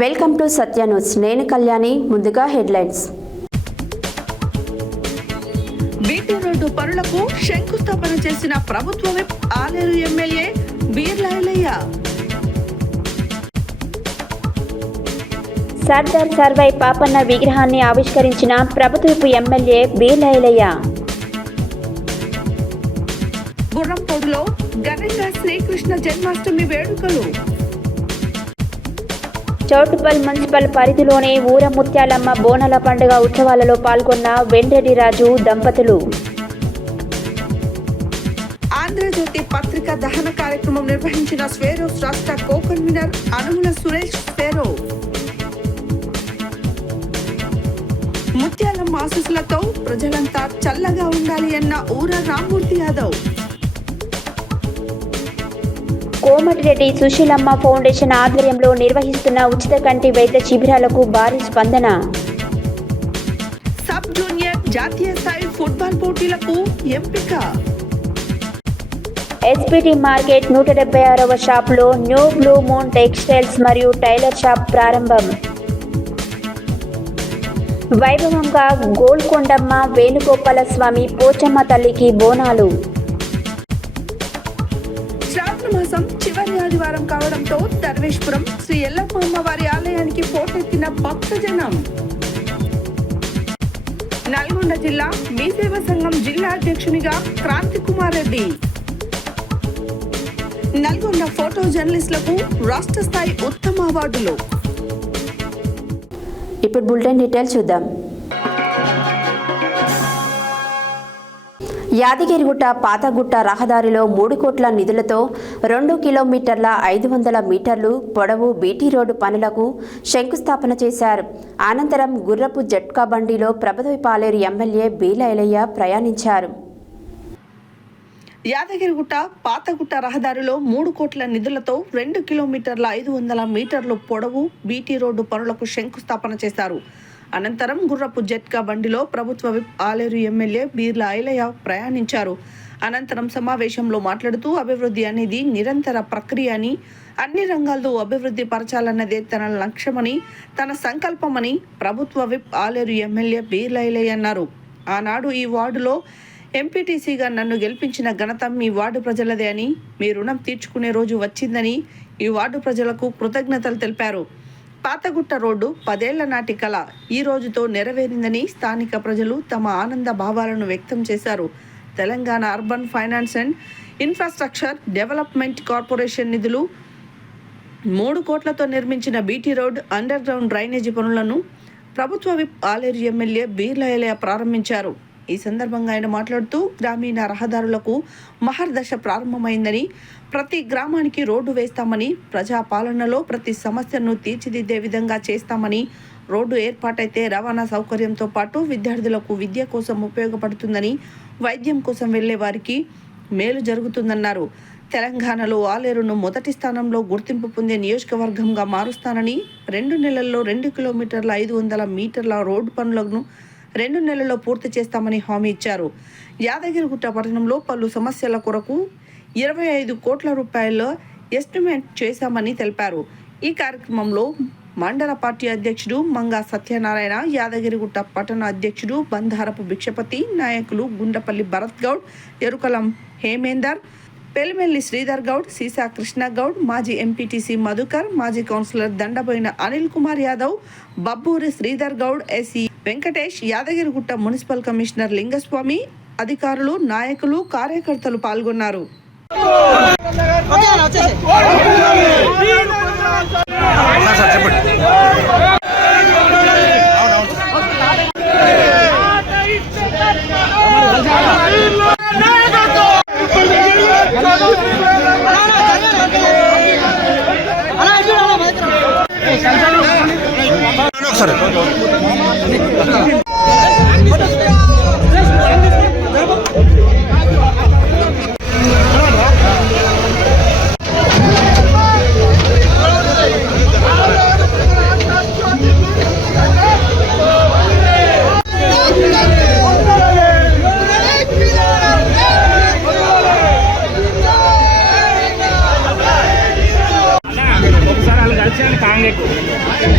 Welcome to Satya news. నేను కళ్యాణి. ముందుగా headlines. BT road పనులకు శంకుస్థాపన చేసిన ప్రభుత్వ విప్ ఆలేరు ఎమ్మెల్యే బీర్లా ఐలయ్య. సర్దార్ సర్వై పాపన్న విగ్రహాన్ని ఆవిష్కరించిన ప్రభుత్వ విప్ ఎమ్మెల్యే బీర్లా ఐలయ్య. గుర్రంపోడులో ఘనంగా శ్రీకృష్ణ జన్మాష్టమి వేడుకలు. చౌటుప్పల్ మున్సిపల్ పరిధిలోని ఊర ముత్యాలమ్మ బోనాల పండుగ ఉత్సవాలలో పాల్గొన్న వెంరెడ్డి రాజు దంపతులు. ఆంధ్రజ్యోతి పత్రిక దహన కార్యక్రమం నిర్వహించిన స్వేరోస్ రాష్ట్ర కో కన్వీనర్ అనుముల సురేష్ స్వేరో. ముత్యాలమ్మ ఆశీస్సులతో ప్రజలంతా చల్లగా ఉండాలి అన్న ఊర రామ్మూర్తి యాదవ్. కోమటిరెడ్డి సుశీలమ్మ ఫౌండేషన్ ఆధ్వర్యంలో నిర్వహిస్తున్న ఉచిత కంటి వైద్య శిబిరాలకు భారీ స్పందన. సబ్ జూనియర్ జాతీయ స్థాయి ఫుట్బాల్ పోటీలకు ఎంపిక. ఎస్పీటీ మార్కెట్ 176వ షాపులో న్యూ బ్లూ మూన్ టెక్స్టైల్స్ మరియు టైలర్ షాప్ ప్రారంభం. వైభవంగా గోల్కొండమ్మ వేణుగోపాల స్వామి పోచమ్మ తల్లికి బోనాలు. శ్రావణ మాసం చివరి ఆదివారం కావడంతో దర్వేష్పురం శ్రీ ఎల్లమ్మ అమ్మవారి ఆలయానికి పోటెత్తిన భక్తజనం. నల్గొండ జిల్లా మీ సేవా సంఘం జిల్లా అధ్యక్షునిగా క్రాంతి కుమార్ రెడ్డి. నల్గొండ ఫోటో జర్నలిస్టులకు రాష్ట్ర స్థాయి ఉత్తమ అవార్డులు. ఇప్పుడు బులెటిన్ డీటెయిల్స్ చూద్దాం. యాదగిరిగుట్ట పాతగుట్ట రహదారిలో 3 కోట్ల నిధులతో 2 కిలోమీటర్ల 500 మీటర్లు పొడవు బీటీ రోడ్డు పనులకు శంకుస్థాపన చేశారు. అనంతరం గుర్రపు జట్కా బండిలో ప్రభుత్వపాలేరు ఎమ్మెల్యే బీర్లా ఐలయ్య ప్రయాణించారు. యాదగిరిగుట్ట పాతగుట్ట రహదారిలో 3 కోట్ల నిధులతో 2 కిలోమీటర్ల 500 మీటర్లు పొడవు బీటీ రోడ్డు పనులకు శంకుస్థాపన చేశారు. అనంతరం గుర్రపు జట్కా బండిలో ప్రభుత్వ విప్ ఆలేరు ఎమ్మెల్యే బీర్లా ఐలయ్య ప్రయాణించారు. అనంతరం సమావేశంలో మాట్లాడుతూ అభివృద్ధి అనేది నిరంతర ప్రక్రియ అని, అన్ని రంగాల్లో అభివృద్ధి పరచాలన్నదే తన లక్ష్యమని, తన సంకల్పమని ప్రభుత్వ విప్ ఆలేరు ఎమ్మెల్యే బీర్లా ఐలయ్య అన్నారు. ఆనాడు ఈ వార్డులో ఎంపీటీసీగా నన్ను గెలిపించిన ఘనత మీ వార్డు ప్రజలదే అని, మీ రుణం తీర్చుకునే రోజు వచ్చిందని ఈ వార్డు ప్రజలకు కృతజ్ఞతలు తెలిపారు. పాతగుట్ట రోడ్డు 10 ఏళ్ల నాటి కళ ఈ రోజుతో నెరవేరిందని స్థానిక ప్రజలు తమ ఆనంద భావాలను వ్యక్తం చేశారు. Telangana urban finance and infrastructure development corporation నిధులు 3 కోట్లతో నిర్మించిన BT road under ground drainage పనులను ప్రభుత్వ విప్ ఆలేరు ఎమ్మెల్యే బీర్లా ఐలయ్య ప్రారంభించారు. ఈ సందర్భంగా ఆయన మాట్లాడుతూ గ్రామీణ రహదారులకు మహర్దశ ప్రారంభమైందని, ప్రతి గ్రామానికి రోడ్డు వేస్తామని, ప్రజాపాలనలో ప్రతి సమస్యను తీర్చిదిద్దే విధంగా చేస్తామని, రోడ్డు ఏర్పాటైతే రవాణా సౌకర్యంతో పాటు విద్యార్థులకు విద్య కోసం ఉపయోగపడుతుందని, వైద్యం కోసం వెళ్లే వారికి మేలు జరుగుతుందన్నారు. తెలంగాణలో ఆలేరును మొదటి స్థానంలో గుర్తింపు పొందే నియోజకవర్గంగా మారుస్తానని, 2 నెలల్లో 2 కిలోమీటర్ల 500 మీటర్ల రోడ్డు పనులను 2 నెలల్లో పూర్తి చేస్తామని హామీ ఇచ్చారు. యాదగిరిగుట్ట పట్టణంలో పలు సమస్యల కొరకు 25 కోట్ల రూపాయల ఎస్టిమేట్ చేశామని తెలిపారు. ఈ కార్యక్రమంలో మండల పార్టీ అధ్యక్షుడు మంగా సత్యనారాయణ, యాదగిరిగుట్ట పట్టణ అధ్యక్షుడు బంధారపు భిక్షపతి, నాయకులు గుండపల్లి భరత్ గౌడ్, ఎరుకలం హేమేందర్, పెలిమెల్లి శ్రీధర్ గౌడ్, సీసా కృష్ణ గౌడ్, మాజీ ఎంపీటీసీ మధుకర్, మాజీ councillor Dandaboina Anil Kumar Yadav, Babburi Sridhar Goud, SE Venkatesh, Yadagirigutta municipal commissioner Lingaswamy, అధికారులు, నాయకులు, కార్యకర్తలు పాల్గొన్నారు. కాంగ్రెస్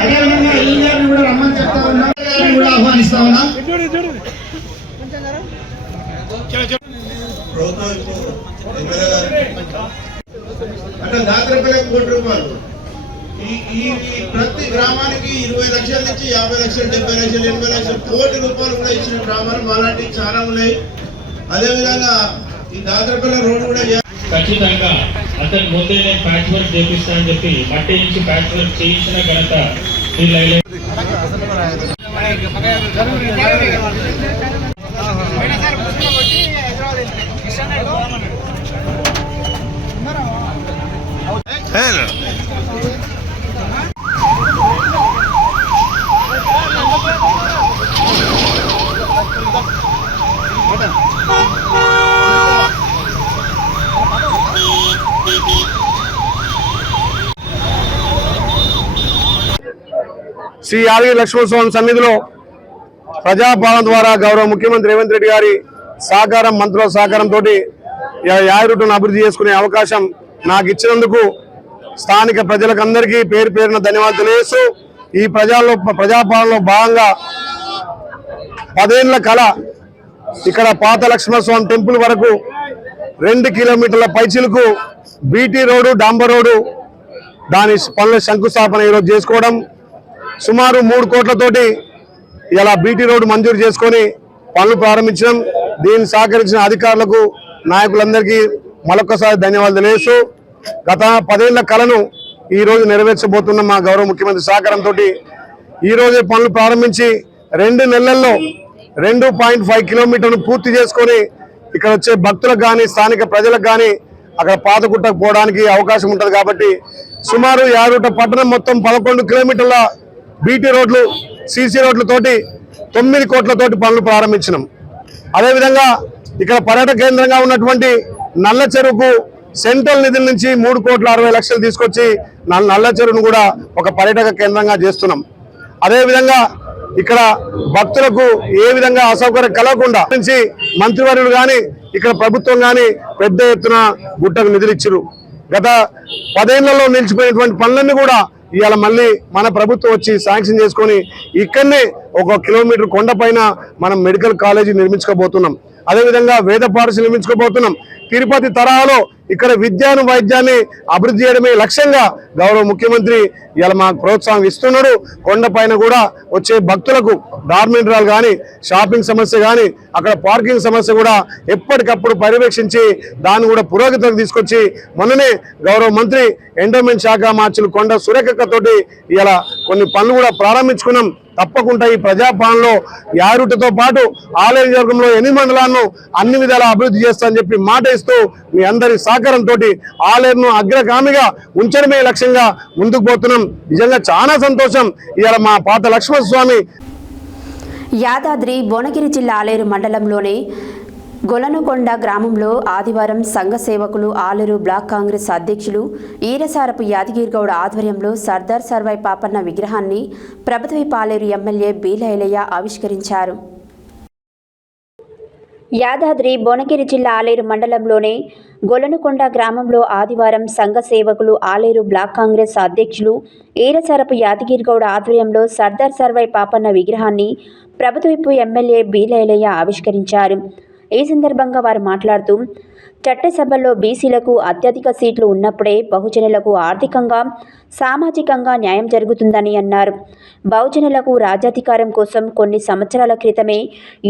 అదేవిధంగా ఈ గారిని కూడా రమ్మని చెప్తా ఉన్నాం, గారిని కూడా ఆహ్వానిస్తా ఉన్నాం. అంటే దాతరపల్లి ₹1 ఈ ప్రతి గ్రామానికి 20 లక్షల నుంచి 50 లక్షలు 70 లక్షలు 80 లక్షలు ₹1 కూడా ఇచ్చిన గ్రామాలు అలాంటివి చాలా ఉన్నాయి. అదేవిధంగా ఈ దాతరపల్లి రోడ్డు కూడా ఖచ్చితంగా అతను ముందే నేను ప్యాచ్ వర్క్ చేపిస్తానని చెప్పి మట్టి నుంచి ప్యాచ్ వర్క్ చేయించిన ఘనత శ్రీ యాదగిరి లక్ష్మణస్వామి సన్నిధిలో ప్రజాపాలన ద్వారా గౌరవ ముఖ్యమంత్రి రేవంత్ రెడ్డి గారి సహకారం, మంత్రుల సహకారంతో యాదగిరిగుట్టను అభివృద్ధి చేసుకునే అవకాశం నాకు ఇచ్చినందుకు స్థానిక ప్రజలకు అందరికీ పేరు పేరున ధన్యవాదాలు తెలియజేస్తూ, ఈ ప్రజాపాలనలో భాగంగా 10 ఏళ్ల కళ ఇక్కడ పాత లక్ష్మణస్వామి టెంపుల్ వరకు 2 కిలోమీటర్ల పైచిలకు బీటీ రోడ్డు, డాంబర్ రోడ్డు దాని పనుల శంకుస్థాపన ఈరోజు చేసుకోవడం, సుమారు 3 కోట్లతోటి ఇలా బీటీ రోడ్డు మంజూరు చేసుకొని పనులు ప్రారంభించడం, దీన్ని సహకరించిన అధికారులకు, నాయకులందరికీ మరొకసారి ధన్యవాదాలు తెలియజేస్తూ, గత 10 ఏళ్ల కళను ఈ రోజు నెరవేర్చబోతున్న మా గౌరవ ముఖ్యమంత్రి సహకారంతో ఈ రోజే పనులు ప్రారంభించి 2 నెలల్లో 2.5 కిలోమీటర్లు పూర్తి చేసుకొని ఇక్కడ వచ్చే భక్తులకు కానీ, స్థానిక ప్రజలకు కానీ అక్కడ పాతగుట్టకు పోవడానికి అవకాశం ఉంటుంది. కాబట్టి సుమారు యాదగిరిగుట్ట పట్టణం మొత్తం 11 కిలోమీటర్ల బీటీ రోడ్లు, సీసీ రోడ్లతోటి 9 కోట్లతోటి పనులు ప్రారంభించినాం. అదేవిధంగా ఇక్కడ పర్యాటక కేంద్రంగా ఉన్నటువంటి నల్ల చెరువుకు సెంట్రల్ నిధుల నుంచి 3,60,00,000 తీసుకొచ్చి నల్ల చెరువును కూడా ఒక పర్యాటక కేంద్రంగా చేస్తున్నాం. అదేవిధంగా ఇక్కడ భక్తులకు ఏ విధంగా అసౌకర్యం కలగకుండా నుంచి మంత్రివర్యులు కానీ, ఇక్కడ ప్రభుత్వం కానీ పెద్ద ఎత్తున గుట్టకు నిధులు ఇచ్చారు. గత 10 ఏళ్లలో నిలిచిపోయినటువంటి పనులన్నీ కూడా ఇవాళ మళ్ళీ మన ప్రభుత్వం వచ్చి శాంక్షన్ చేసుకొని ఇక్కడనే 1 కిలోమీటర్ కొండపైన మనం మెడికల్ కాలేజీ నిర్మించుకోబోతున్నాం. అదేవిధంగా వేద పాఠశాల నిర్మించుకోబోతున్నాం. తిరుపతి తరహాలో ఇక్కడ విద్యాను, వైద్యాన్ని అభివృద్ధి చేయడమే లక్ష్యంగా గౌరవ ముఖ్యమంత్రి ఇలా మాకు ప్రోత్సాహం ఇస్తున్నాడు. కొండపైన కూడా వచ్చే భక్తులకు డార్మెంటరీలు కానీ, షాపింగ్ సమస్య కానీ, అక్కడ పార్కింగ్ సమస్య కూడా ఎప్పటికప్పుడు పర్యవేక్షించి దాన్ని కూడా పురోగతికి తీసుకొచ్చి మొన్ననే గౌరవ మంత్రి ఎండోమెంట్ శాఖ మార్చులు కొండ సురేఖతోటి ఇలా కొన్ని పనులు కూడా ప్రారంభించుకున్నాం. తప్పకుండా ఈ ప్రజాపాలనలో యాదగిరిగుట్టతో పాటు ఆలయ నియోజకవర్గంలో 8 మండలాలను అన్ని విధాలా అభివృద్ధి చేస్తానని చెప్పి మాట ఇస్తూ మీ అందరి సహకారంతో ఆలయంను అగ్రగామిగా ఉంచడమే లక్ష్యంగా ముందుకు పోతున్నాం. నిజంగా చాలా సంతోషం. ఇవాళ మా పాత లక్ష్మణస్వామి యాదాద్రి భువనగిరి జిల్లా ఆలేరు మండలంలోని గొలనుకొండ గ్రామంలో ఆదివారం సంఘ సేవకులు ఆలేరు బ్లాక్ కాంగ్రెస్ అధ్యక్షులు ఈరసారపు యాదగిరిగౌడ ఆధ్వర్యంలో సర్దార్ సర్వాయి పాపన్న విగ్రహాన్ని ప్రభుత్వ పాలేరు ఎమ్మెల్యే బీలైలయ్య ఆవిష్కరించారు. యాదాద్రి భువనగిరి జిల్లా ఆలేరు మండలంలోని గొలనుకొండ గ్రామంలో ఆదివారం సంఘ సేవకులు ఆలేరు బ్లాక్ కాంగ్రెస్ అధ్యక్షులు ఈరసారపు యాదగిరిగౌడ ఆధ్వర్యంలో సర్దార్ సర్వాయి పాపన్న విగ్రహాన్ని ప్రభుత్వ ఎమ్మెల్యే బీలైలయ్య ఆవిష్కరించారు. ఈ సందర్భంగా వారు మాట్లాడుతూ చట్టసభల్లో బీసీలకు అత్యధిక సీట్లు ఉన్నప్పుడే బహుజనులకు ఆర్థికంగా సామాజికంగా న్యాయం జరుగుతుందని అన్నారు. బహుజనులకు రాజ్యాధికారం కోసం కొన్ని సంవత్సరాల క్రితమే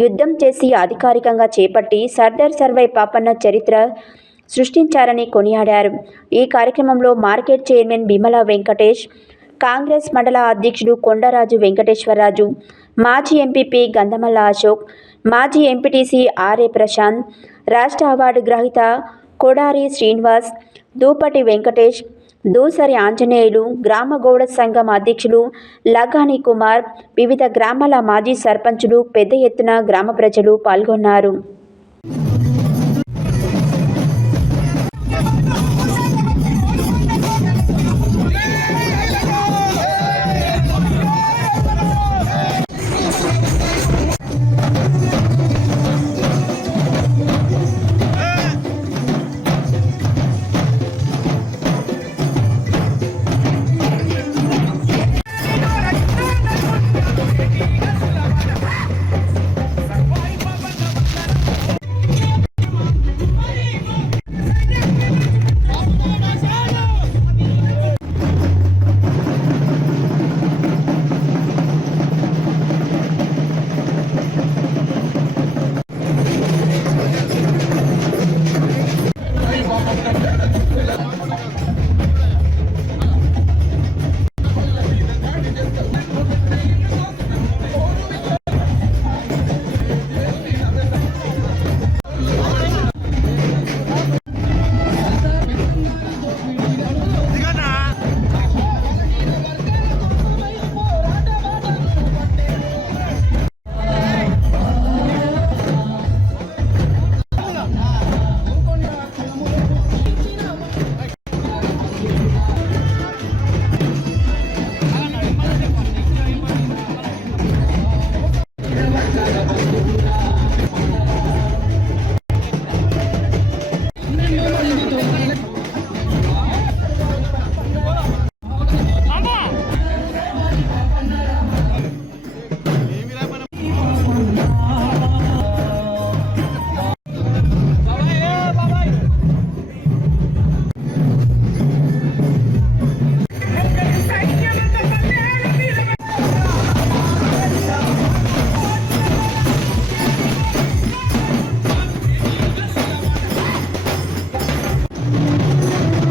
యుద్ధం చేసి అధికారికంగా చేపట్టి సర్దార్ సర్వై పాపన్న చరిత్ర సృష్టించారని కొనియాడారు. ఈ కార్యక్రమంలో మార్కెట్ చైర్మన్ బిమల వెంకటేష్, కాంగ్రెస్ మండల అధ్యక్షుడు కొండరాజు వెంకటేశ్వరరాజు, మాజీ ఎంపీపీ గంధమల్ల అశోక్, మాజీ ఎంపీటీసీ ఆర్ఏ ప్రశాంత్, రాష్ట్ర అవార్డు గ్రహీత కొడారి శ్రీనివాస్, దూపటి వెంకటేష్, దూసరి ఆంజనేయులు, గ్రామ గౌడ సంఘం అధ్యక్షులు లగాని కుమార్, వివిధ గ్రామాల మాజీ సర్పంచులు పెద్ద ఎత్తున గ్రామ ప్రజలు పాల్గొన్నారు.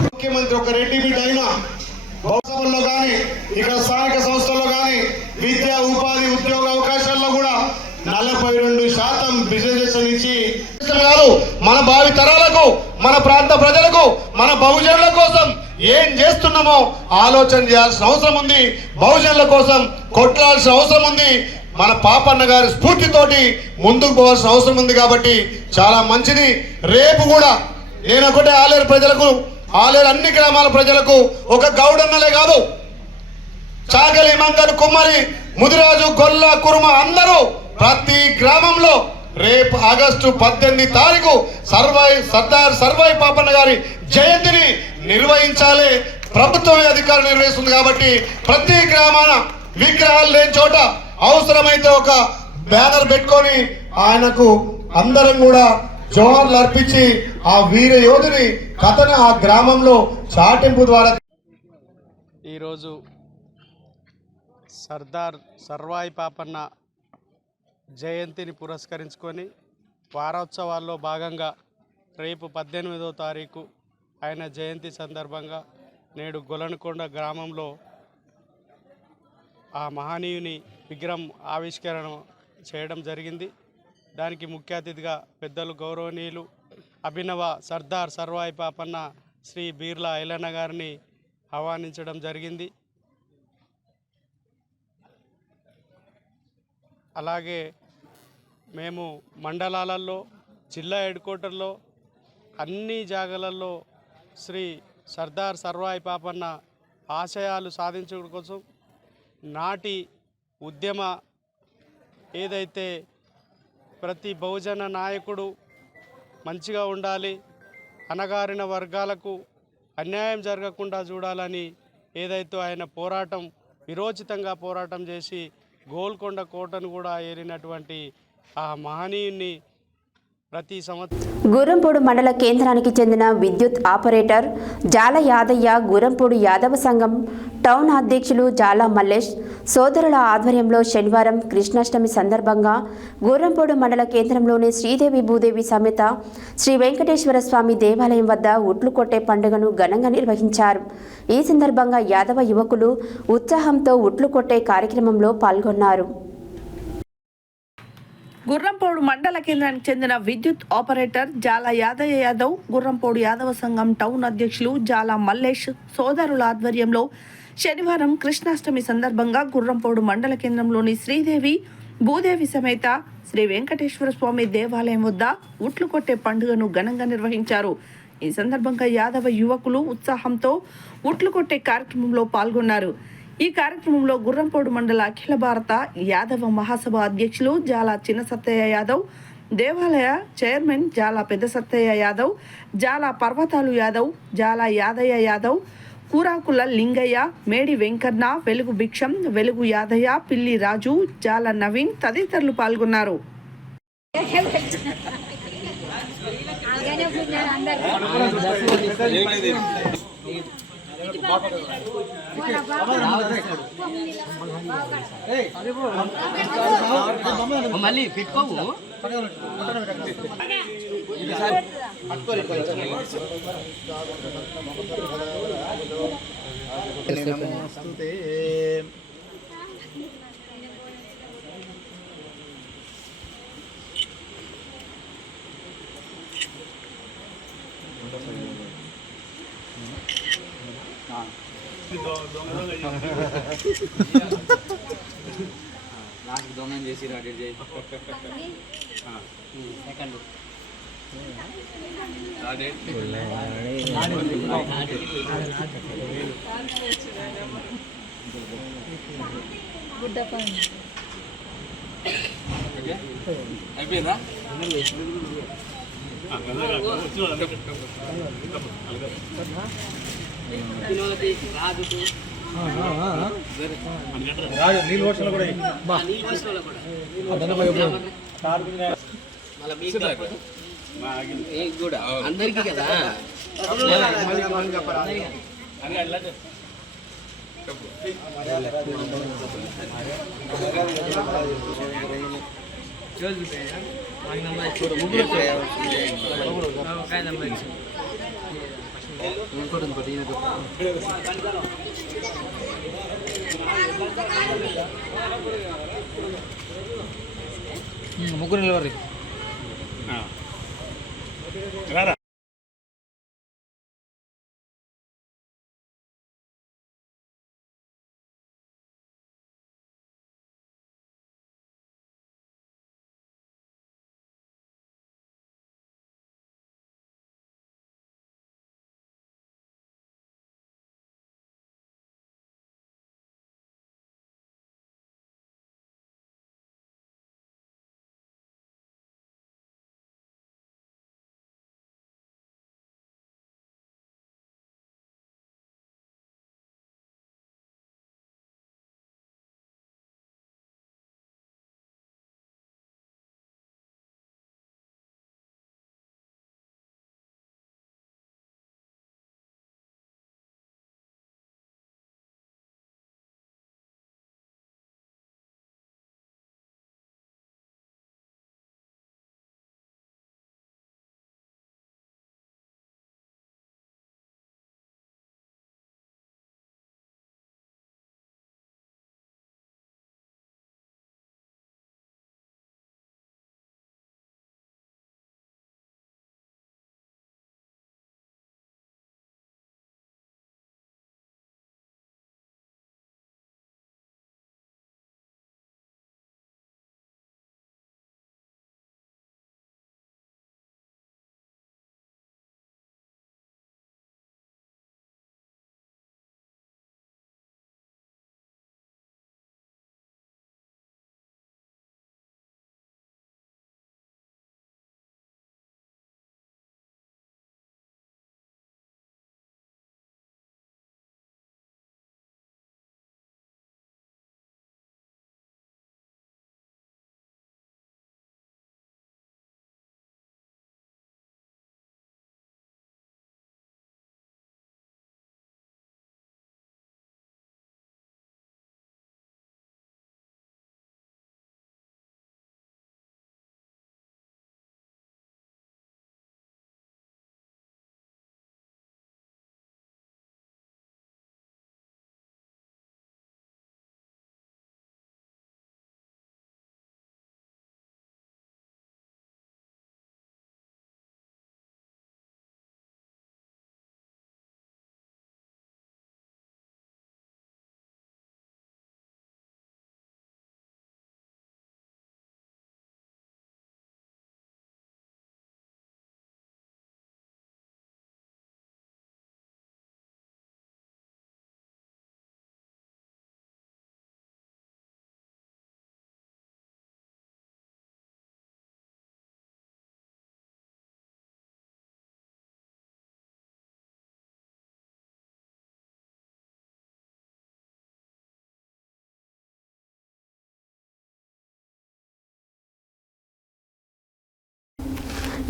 ముఖ్యమంత్రి ఒక రెడ్డి బిడ్డ అయినా బహుసభల్లో కానీ ఇక్కడ స్థానిక సంస్థల్లో కానీ విద్య, ఉపాధి, ఉద్యోగ అవకాశాల్లో కూడా 42% రిజర్వేషన్ ఇచ్చి కాదు, మన భావి తరాలకు, మన ప్రాంత ప్రజలకు, మన బహుజనుల కోసం ఏం చేస్తున్నామో ఆలోచన చేయాల్సిన అవసరం ఉంది. బహుజనుల కోసం కొట్లాడాల్సిన అవసరం ఉంది. మన పాపన్న గారి స్ఫూర్తితోటి ముందుకు పోవాల్సిన అవసరం ఉంది. కాబట్టి చాలా మంచిది. రేపు కూడా నేను ఒకటే ఆలేరు ప్రజలకు, ఆలేరు అన్ని గ్రామాల ప్రజలకు, ఒక గౌడన్నలే కాదు, చాగలి, మంగరు, కుమ్మరి, ముదిరాజు, గొల్ల, కురుమ అందరూ ప్రతి గ్రామంలో రేపు ఆగస్టు 18 తారీఖు సర్దార్ సర్వై పాపన్న గారి జయంతిని నిర్వహించాలి. ప్రభుత్వమే అధికారం నిర్వహిస్తుంది. కాబట్టి ప్రతి గ్రామాన విగ్రహాలు లేని చోట అవసరమైతే ఒక బ్యానర్ పెట్టుకొని ఆయనకు అందరం కూడా జోహార్లు అర్పించి ఆ వీర యోధుని కథను ఆ గ్రామంలో చాటింపు ద్వారా ఈరోజు సర్దార్ సర్వాయి పాపన్న జయంతిని పురస్కరించుకొని వారోత్సవాల్లో భాగంగా రేపు 18వ తారీఖు ఆయన జయంతి సందర్భంగా నేడు గొలనకొండ గ్రామంలో ఆ మహనీయుని విగ్రహం ఆవిష్కరణ చేయడం జరిగింది. దానికి ముఖ్య అతిథిగా పెద్దలు గౌరవనీయులు అభినవ సర్దార్ సర్వాయి పాపన్న శ్రీ బీర్లా ఐలన్న గారిని ఆహ్వానించడం జరిగింది. అలాగే మేము మండలాలలో, జిల్లా హెడ్ క్వార్టర్లో, అన్ని జాగాలలో శ్రీ సర్దార్ సర్వాయి పాపన్న ఆశయాలు సాధించడం కోసం నాటి ఉద్యమ ఏదైతే ప్రతి బహుజన నాయకుడు మంచిగా ఉండాలి, అణగారిన వర్గాలకు అన్యాయం జరగకుండా చూడాలని ఏదైతే ఆయన పోరాటం విరోచితంగా పోరాటం చేసి గోల్కొండ కోటను కూడా ఏలినటువంటి ఆ మహనీయుని ప్రతి సంవత్సరం గుర్రంపూడి మండల కేంద్రానికి చెందిన విద్యుత్ ఆపరేటర్ జాల యాదయ్య గుర్రంపూడి యాదవ సంఘం టౌన్ అధ్యక్షులు జాల మల్లేష్ సోదరుల ఆధ్వర్యంలో శనివారం కృష్ణాష్టమి సందర్భంగా గుర్రంపూడి మండల కేంద్రంలోని శ్రీదేవి భూదేవి సమేత శ్రీ వెంకటేశ్వర స్వామి దేవాలయం వద్ద ఉట్లు కొట్టే పండుగను ఘనంగా నిర్వహించారు. ఈ సందర్భంగా యాదవ యువకులు ఉత్సాహంతో ఉట్లు కొట్టే కార్యక్రమంలో పాల్గొన్నారు. గుర్రంపోడు మండల కేంద్రానికి చెందిన విద్యుత్ ఆపరేటర్ జాల యాదయ్య యాదవ్ గుర్రంపోడు యాదవ సంఘం టౌన్ అధ్యక్షులు జాల మల్లేష్ సోదరుల ఆధ్వర్యంలో శనివారం కృష్ణాష్టమి సందర్భంగా గుర్రంపోడు మండల కేంద్రంలోని శ్రీదేవి భూదేవి సమేత శ్రీ వెంకటేశ్వర స్వామి దేవాలయం వద్ద ఉట్లు కొట్టే పండుగను ఘనంగా నిర్వహించారు. ఈ సందర్భంగా యాదవ యువకులు ఉత్సాహంతో ఉట్లు కొట్టే కార్యక్రమంలో పాల్గొన్నారు. ఈ కార్యక్రమంలో గుర్రంపోడు మండల అఖిల భారత యాదవ మహాసభ అధ్యక్షులు జాల చిన్న సత్తయ్య యాదవ్, దేవాలయ చైర్మన్ జాల పెద్ద సత్తయ్య యాదవ్, జాల పర్వతాలు యాదవ్, జాల యాదయ్య యాదవ్, కూరాకుల లింగయ్య, మేడి వెంకన్న, వెలుగు భిక్షం, వెలుగు యాదయ్య, పిల్లి రాజు, జాల నవీన్ తదితరులు పాల్గొన్నారు. మళ్ళీ పెట్టుకోవు నాకు దొంగం చేసి రెడీ చేసి సెకండ్ అయిపోయిందా రాజు నీళ్ళు వర్షంలో కూడా కూడా అందరికీ కదా ముగ్గురు నిలబడి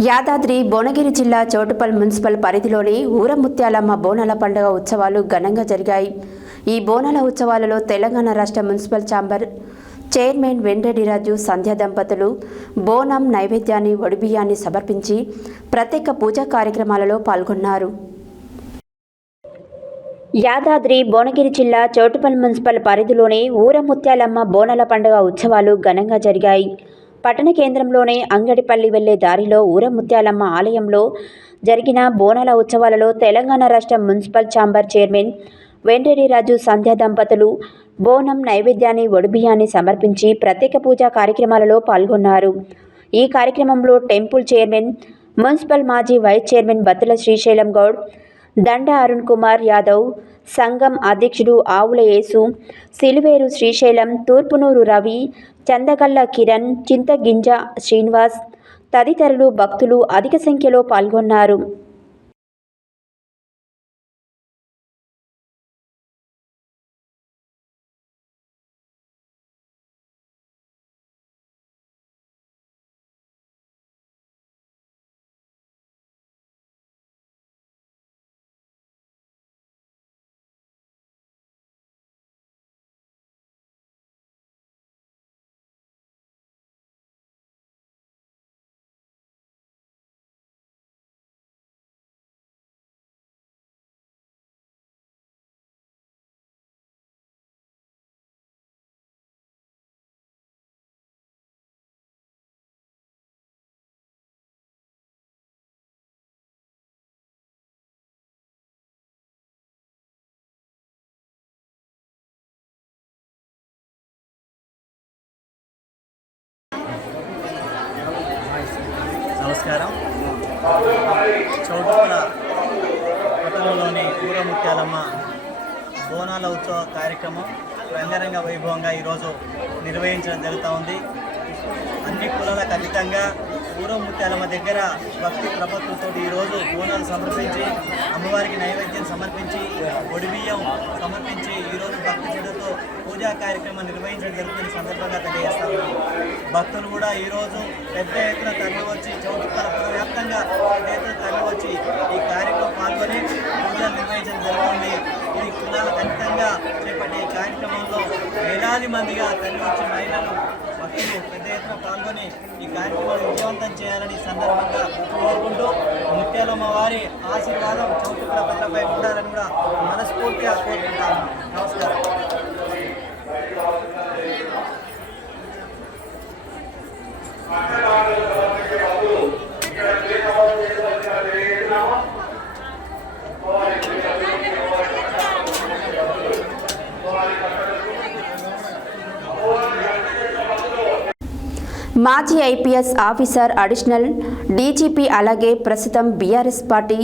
యాదాద్రి భువనగిరి జిల్లా చౌటుప్పల్ మున్సిపల్ పరిధిలోని ఊరముత్యాలమ్మ బోనాల పండుగ ఉత్సవాలు ఘనంగా జరిగాయి. ఈ బోనాల ఉత్సవాలలో తెలంగాణ రాష్ట్ర మున్సిపల్ ఛాంబర్ చైర్మన్ వెంకటరాజు సంధ్య దంపతులు బోనం నైవేద్యాన్ని వడిబియ్యాన్ని సమర్పించి ప్రత్యేక పూజా కార్యక్రమాలలో పాల్గొన్నారు. యాదాద్రి భువనగిరి జిల్లా చౌటుప్పల్ మున్సిపల్ పరిధిలోని ఊరముత్యాలమ్మ బోనాల పండుగ ఉత్సవాలు ఘనంగా జరిగాయి. పట్టణ కేంద్రంలోని అంగడిపల్లి వెళ్లే దారిలో ఊరముత్యాలమ్మ ఆలయంలో జరిగిన బోనాల ఉత్సవాలలో తెలంగాణ రాష్ట్ర మున్సిపల్ ఛాంబర్ చైర్మన్ వెంకటరాజు సంధ్య దంపతులు బోనం నైవేద్యాన్ని వడిబియ్యాన్ని సమర్పించి ప్రత్యేక పూజా కార్యక్రమాలలో పాల్గొన్నారు. ఈ కార్యక్రమంలో టెంపుల్ చైర్మన్, మున్సిపల్ మాజీ వైస్ చైర్మన్ బత్తుల శ్రీశైలం గౌడ్, దండ అరుణ్ కుమార్ యాదవ్, సంఘం అధ్యక్షుడు ఆవుల యేసు, సిలివేరు శ్రీశైలం, తూర్పునూరు రవి, చందగల్ల కిరణ్, చింతగింజ శ్రీనివాస్ తదితరులు భక్తులు అధిక సంఖ్యలో పాల్గొన్నారు. నమస్కారం. చౌటుప్పల పట్టణంలోని ఊరముత్యాలమ్మ బోనాల ఉత్సవ కార్యక్రమం రంగరంగ వైభవంగా ఈరోజు నిర్వహించడం జరుగుతూ ఉంది. అన్ని కులాలకు అతీతంగా ఊరముత్యాలమ్మ దగ్గర భక్తి ప్రపత్తులతో ఈరోజు బోనాలు సమర్పించి అమ్మవారికి నైవేద్యం సమర్పించి ఒడిబియ్యం సమర్పించి ఈరోజు భక్తి చెడుతో పూజా కార్యక్రమం నిర్వహించడం జరుగుతున్న సందర్భంగా తెలియజేస్తా ఉన్నాం. భక్తులు కూడా ఈరోజు పెద్ద ఎత్తున తరలి వచ్చి చౌటుప్పల వ్యాప్తంగా పెద్ద ఎత్తున తరలి వచ్చి ఈ కార్యక్రమం పాల్గొని పూజలు నిర్వహించడం జరుగుతుంది. ఈ కులాలకు అతీతంగా చేపట్టే ఈ కార్యక్రమంలో వేలాది మందిగా తరలి వచ్చి మహిళలు భక్తులు పెద్ద ఎత్తున పాల్గొని ఈ కార్యక్రమాన్ని విజయవంతం చేయాలని సందర్భంగా కోరుకుంటూ ముత్యాలమ్మ వారి ఆశీర్వాదం చౌటుప్పల ప్రజలపై ఉండాలని కూడా మనస్ఫూర్తిగా కోరుకుంటాము. నమస్కారం. మాజీ ఐపీఎస్ ఆఫీసర్, అడిషనల్ డీజీపీ అలాగే ప్రస్తుతం బీఆర్ఎస్ పార్టీ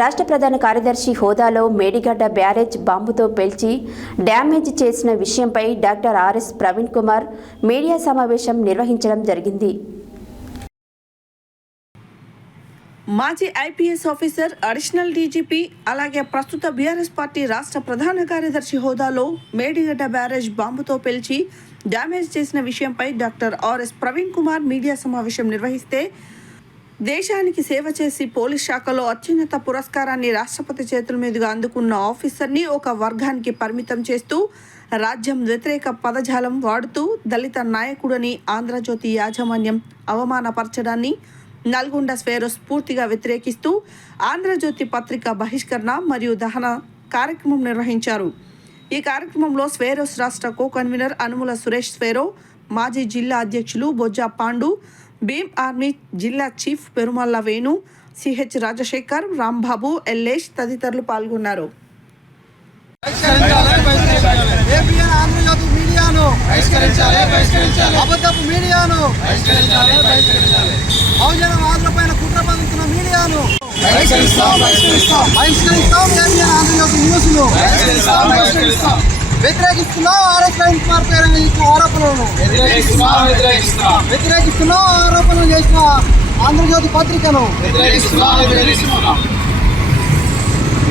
రాష్ట్ర ప్రధాన కార్యదర్శి హోదాలో మేడిగడ్డ బ్యారేజ్ బాంబుతో పేల్చి డ్యామేజ్ చేసిన విషయంపై doctor RS Praveen Kumar media సమావేశం నిర్వహించడం జరిగింది. మాజీ ఐపీఎస్ ఆఫీసర్, అడిషనల్ డీజీపీ అలాగే ప్రస్తుత బీఆర్ఎస్ పార్టీ రాష్ట్ర ప్రధాన కార్యదర్శి హోదాలో మేడిగడ్డ బ్యారేజ్ బాంబుతో పేల్చి డ్యామేజ్ చేసిన విషయంపై doctor RS Praveen Kumar media సమావేశం నిర్వహిస్తే, దేశానికి సేవ చేసి పోలీస్ శాఖలో అత్యున్నత పురస్కారాన్ని రాష్ట్రపతి చేతుల మీదుగా అందుకున్న ఆఫీసర్ని ఒక వర్గానికి పరిమితం చేస్తూ రాజ్యం వ్యతిరేక పదజాలం వాడుతూ దళిత నాయకుడని ఆంధ్రజ్యోతి యాజమాన్యం అవమానపరచడాన్ని నల్గొండ స్వేరోస్ పూర్తిగా వ్యతిరేకిస్తూ ఆంధ్రజ్యోతి పత్రిక బహిష్కరణ మరియు దహన కార్యక్రమం నిర్వహించారు. ఈ కార్యక్రమంలో స్వేరోస్ రాష్ట్ర కో కన్వీనర్ అనుముల సురేష్ స్వేరో, మాజీ జిల్లా అధ్యక్షులు బొజ్జా పాండు, భీమ్ ఆర్మీ జిల్లా చీఫ్ పెరుమల్ల వేణు, సిహెచ్ రాజశేఖర్, రాంబాబు, ఎల్లేష్ తదితరులు పాల్గొన్నారు. వ్యతిరేకిస్తున్నాం ఆర్ఎస్ ప్రవీణ్ కుమార్ పేరు ఆరోపణలను వ్యతిరేకిస్తున్నాం ఆరోపణలు చేసిన ఆంధ్రజ్యోతి పత్రికను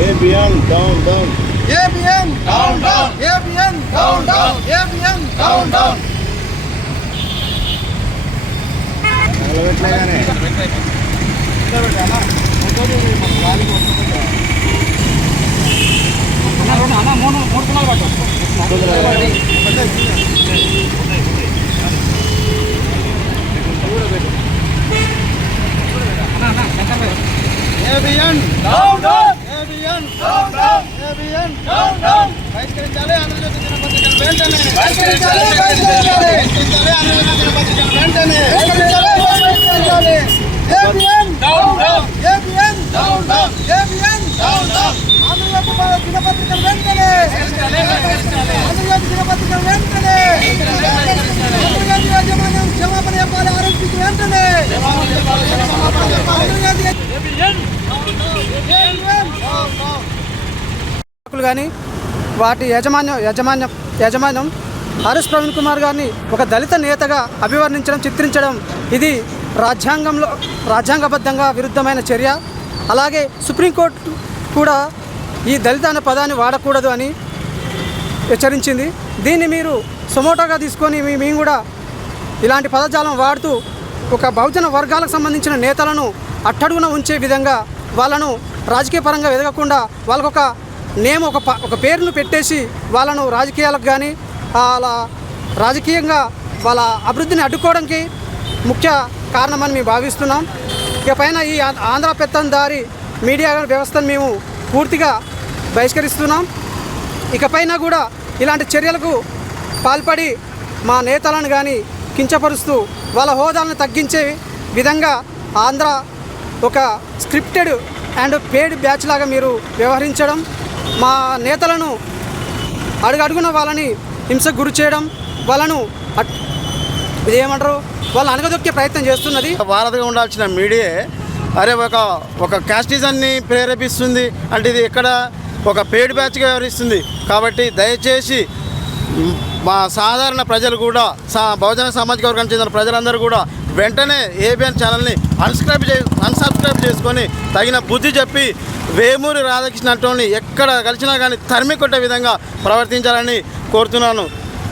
ABN down down ABN down down ABN down down ABN down down ABN down down ABN down down ABN down down బహిష్కరించాలి ఆంధ్రజ్యోతి దినపత్రికను వెంటనే బహిష్కరించాలి ఆంధ్రజ్యోతి దినపత్రికను వెంటనే బహిష్కరించాలి ABN down down ABN down down ABN down down Andhra Jyothi దినపత్రికను వెంటనే ఆంధ్రజ్యోతి దినపత్రికను వెంటనే ఆంధ్రజ్యోతి యాజమాన్యం క్షమాపణ చెప్పాలి ఆర్ఎస్పీకి వెంటనే కానీ వాటి యాజమాన్యం ఆర్ఎస్ ప్రవీణ్ కుమార్ గారిని ఒక దళిత నేతగా అభివర్ణించడం, చిత్రించడం ఇది రాజ్యాంగబద్ధంగా విరుద్ధమైన చర్య. అలాగే సుప్రీంకోర్టు కూడా ఈ దళిత అనే పదాన్ని వాడకూడదు అని హెచ్చరించింది. దీన్ని మీరు సుమోటోగా తీసుకొని మేము కూడా ఇలాంటి పదజాలం వాడుతూ ఒక బహుజన వర్గాలకు సంబంధించిన నేతలను అట్టడుగున ఉంచే విధంగా వాళ్ళను రాజకీయ పరంగా ఎదగకుండా వాళ్ళకొక ఒక పేరును పెట్టేసి వాళ్ళను రాజకీయాలకు కానీ అలా రాజకీయంగా వాళ్ళ అభివృద్ధిని అడ్డుకోవడానికి ముఖ్య కారణమని మేము భావిస్తున్నాం. ఇకపైన ఈ ఆంధ్ర పెత్తందారి మీడియా వ్యవస్థను మేము పూర్తిగా బహిష్కరిస్తున్నాం. ఇకపైన కూడా ఇలాంటి చర్యలకు పాల్పడి మా నేతలను కానీ కించపరుస్తూ వాళ్ళ హోదాలను తగ్గించే విధంగా ఆంధ్ర ఒక స్క్రిప్టెడ్ అండ్ పేడ్ బ్యాచ్ లాగా మీరు వ్యవహరించడం, మా నేతలను అడుగడుగున వాళ్ళని హింసకు గురి చేయడం, వాళ్ళను ఇదేమంటారు వాళ్ళు అనగదొక్కే ప్రయత్నం చేస్తున్నది. వారధిగా ఉండాల్సిన మీడియా అరే ఒక క్యాస్టిజాన్ని ప్రేరేపిస్తుంది అంటే ఇది ఎక్కడ ఒక పేడ్ బ్యాచ్గా వ్యవహరిస్తుంది. కాబట్టి దయచేసి మా సాధారణ ప్రజలు కూడా బహుజన సామాజిక వర్గానికి చెందిన ప్రజలందరూ కూడా వెంటనే ఏబిఎన్ ఛానల్ని అన్సబ్స్క్రైబ్ చేసుకొని తగిన బుద్ధి చెప్పి వేమూరి రాధాకృష్ణ అంటోని ఎక్కడ కలిసినా కానీ తరిమి కొట్టే విధంగా ప్రవర్తించాలని కోరుతున్నాను.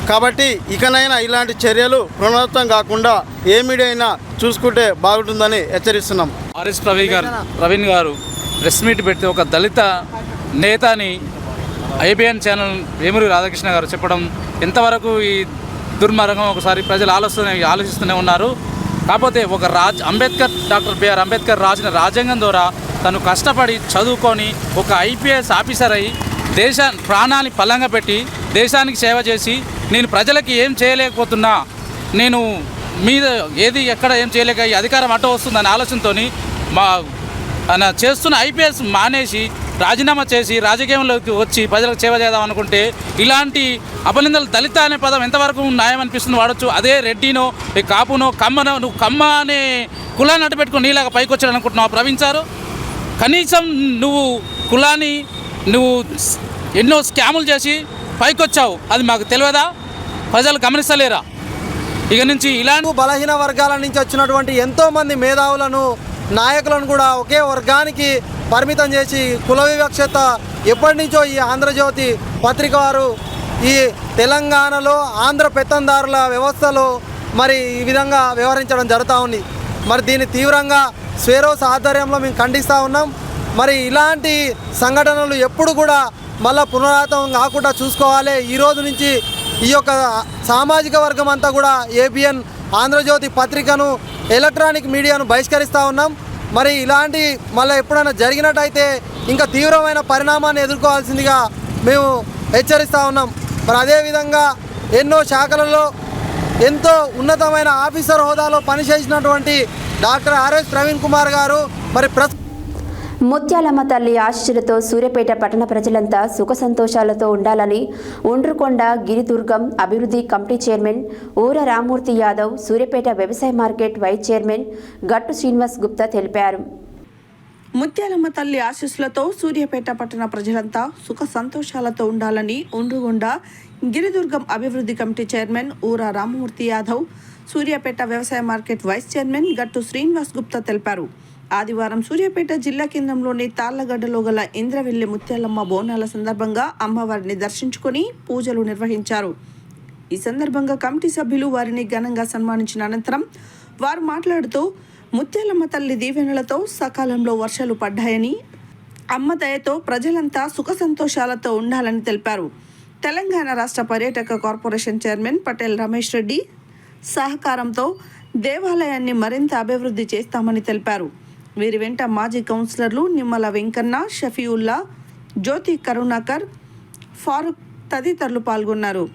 కాబట్టి ఇకనైనా ఇలాంటి చర్యలు పునరావృతం కాకుండా ఏ మీడియా అయినా చూసుకుంటే బాగుంటుందని హెచ్చరిస్తున్నాం. ఆర్ఎస్ ప్రవీణ్ గారు ప్రెస్ మీట్ పెడితే ఒక దళిత నేతని ఐబిఎన్ ఛానల్ వేమూరి రాధాకృష్ణ గారు చెప్పడం ఎంతవరకు ఈ దుర్మార్గం ఒకసారి ప్రజలు ఆలోచిస్తూనే ఉన్నారు. కాకపోతే ఒక డాక్టర్ బిఆర్ అంబేద్కర్ రాసిన రాజ్యాంగం ద్వారా తను కష్టపడి చదువుకొని ఒక ఐపీఎస్ ఆఫీసర్ అయి ప్రాణాన్ని పల్లంగా పెట్టి దేశానికి సేవ చేసి నేను ప్రజలకి ఏం చేయలేకపోతున్నా, నేను మీద ఎక్కడ ఏం చేయలేక ఈ అధికారం అడ్డు వస్తుందనే ఆలోచనతో చేస్తున్న ఐపీఎస్ మానేసి రాజీనామా చేసి రాజకీయంలోకి వచ్చి ప్రజలకు సేవ చేద్దాం అనుకుంటే ఇలాంటి అపనిందలు దళిత అనే పదం ఎంతవరకు న్యాయం అనిపిస్తుంది వాడచ్చు. అదే రెడ్డినో కాపునో కమ్మనో నువ్వు కమ్మ అనే కులాన్ని అడ్డు పెట్టుకుని నీలాగా పైకి వచ్చాడు అనుకుంటున్నావు ప్రవీణ్ సారు. కనీసం నువ్వు కులాన్ని ఎన్నో స్కాములు చేసి పైకి వచ్చావు, అది మాకు తెలియదా? ప్రజలు గమనిస్తలేరా? ఇక నుంచి ఇలాంటి బలహీన వర్గాల నుంచి వచ్చినటువంటి ఎంతోమంది మేధావులను నాయకులను కూడా ఒకే వర్గానికి పరిమితం చేసి కుల వివక్షత ఎప్పటి నుంచో ఈ ఆంధ్రజ్యోతి పత్రిక వారు ఈ తెలంగాణలో ఆంధ్ర పెత్తందారుల వ్యవస్థలో మరి ఈ విధంగా వ్యవహరించడం జరుగుతూ ఉంది. మరి దీన్ని తీవ్రంగా స్వేరోస్ ఆధ్వర్యంలో మేము ఖండిస్తూ ఉన్నాం. మరి ఇలాంటి సంఘటనలు ఎప్పుడు కూడా మళ్ళీ పునరావృతం కాకుండా చూసుకోవాలి. ఈరోజు నుంచి ఈ యొక్క సామాజిక వర్గం అంతా కూడా ఏబిఎన్ ఆంధ్రజ్యోతి పత్రికను ఎలక్ట్రానిక్ మీడియాను బహిష్కరిస్తూ ఉన్నాం. మరి ఇలాంటి మళ్ళీ ఎప్పుడైనా జరిగినట్టయితే ఇంకా తీవ్రమైన పరిణామాన్ని ఎదుర్కోవాల్సిందిగా మేము హెచ్చరిస్తూ ఉన్నాం. మరి అదేవిధంగా ఎన్నో శాఖలలో ఎంతో ఉన్నతమైన ఆఫీసర్ హోదాలో పనిచేసినటువంటి డాక్టర్ ఆర్ఎస్ ప్రవీణ్ కుమార్ గారు మరి ముత్యాలమ్మ తల్లి ఆశీస్సులతో సూర్యాపేట పట్టణ ప్రజలంతా సుఖ సంతోషాలతో ఉండాలని ఉండ్రుకొండ గిరిదుర్గం అభివృద్ధి కమిటీ చైర్మన్ ఊర రామ్మూర్తి యాదవ్, సూర్యాపేట వ్యవసాయ మార్కెట్ వైస్ చైర్మన్ గట్టు శ్రీనివాస్ గుప్తా తెలిపారు. ముత్యాలమ్మ తల్లి ఆశీస్సులతో సూర్యాపేట పట్టణ ప్రజలంతా సుఖ సంతోషాలతో ఉండాలని ఉండ్రుగొండ గిరిదుర్గం అభివృద్ధి కమిటీ చైర్మన్ ఊర రామ్మూర్తి యాదవ్, సూర్యాపేట వ్యవసాయ మార్కెట్ వైస్ చైర్మన్ గట్టు శ్రీనివాస్ గుప్తా తెలిపారు. ఆదివారం సూర్యాపేట జిల్లా కేంద్రంలోని తాళ్లగడ్డలో గల ఇంద్రవెల్లి ముత్యాలమ్మ బోనాల సందర్భంగా అమ్మవారిని దర్శించుకుని పూజలు నిర్వహించారు. ఈ సందర్భంగా కమిటీ సభ్యులు వారిని ఘనంగా సన్మానించిన అనంతరం వారు మాట్లాడుతూ ముత్యాలమ్మ తల్లి దీవెనలతో సకాలంలో వర్షాలు పడ్డాయని, అమ్మ దయతో ప్రజలంతా సుఖ సంతోషాలతో ఉండాలని తెలిపారు. తెలంగాణ రాష్ట్ర పర్యాటక కార్పొరేషన్ చైర్మన్ పటేల్ రమేష్ రెడ్డి సహకారంతో దేవాలయాన్ని మరింత అభివృద్ధి చేస్తామని తెలిపారు. వీరి వెంట మాజీ కౌన్సిలర్లు నిమ్మల వెంకన్న, షఫీవుల్లా, జ్యోతి కరుణాకర్, ఫారూక్ తదితరులు పాల్గొన్నారు.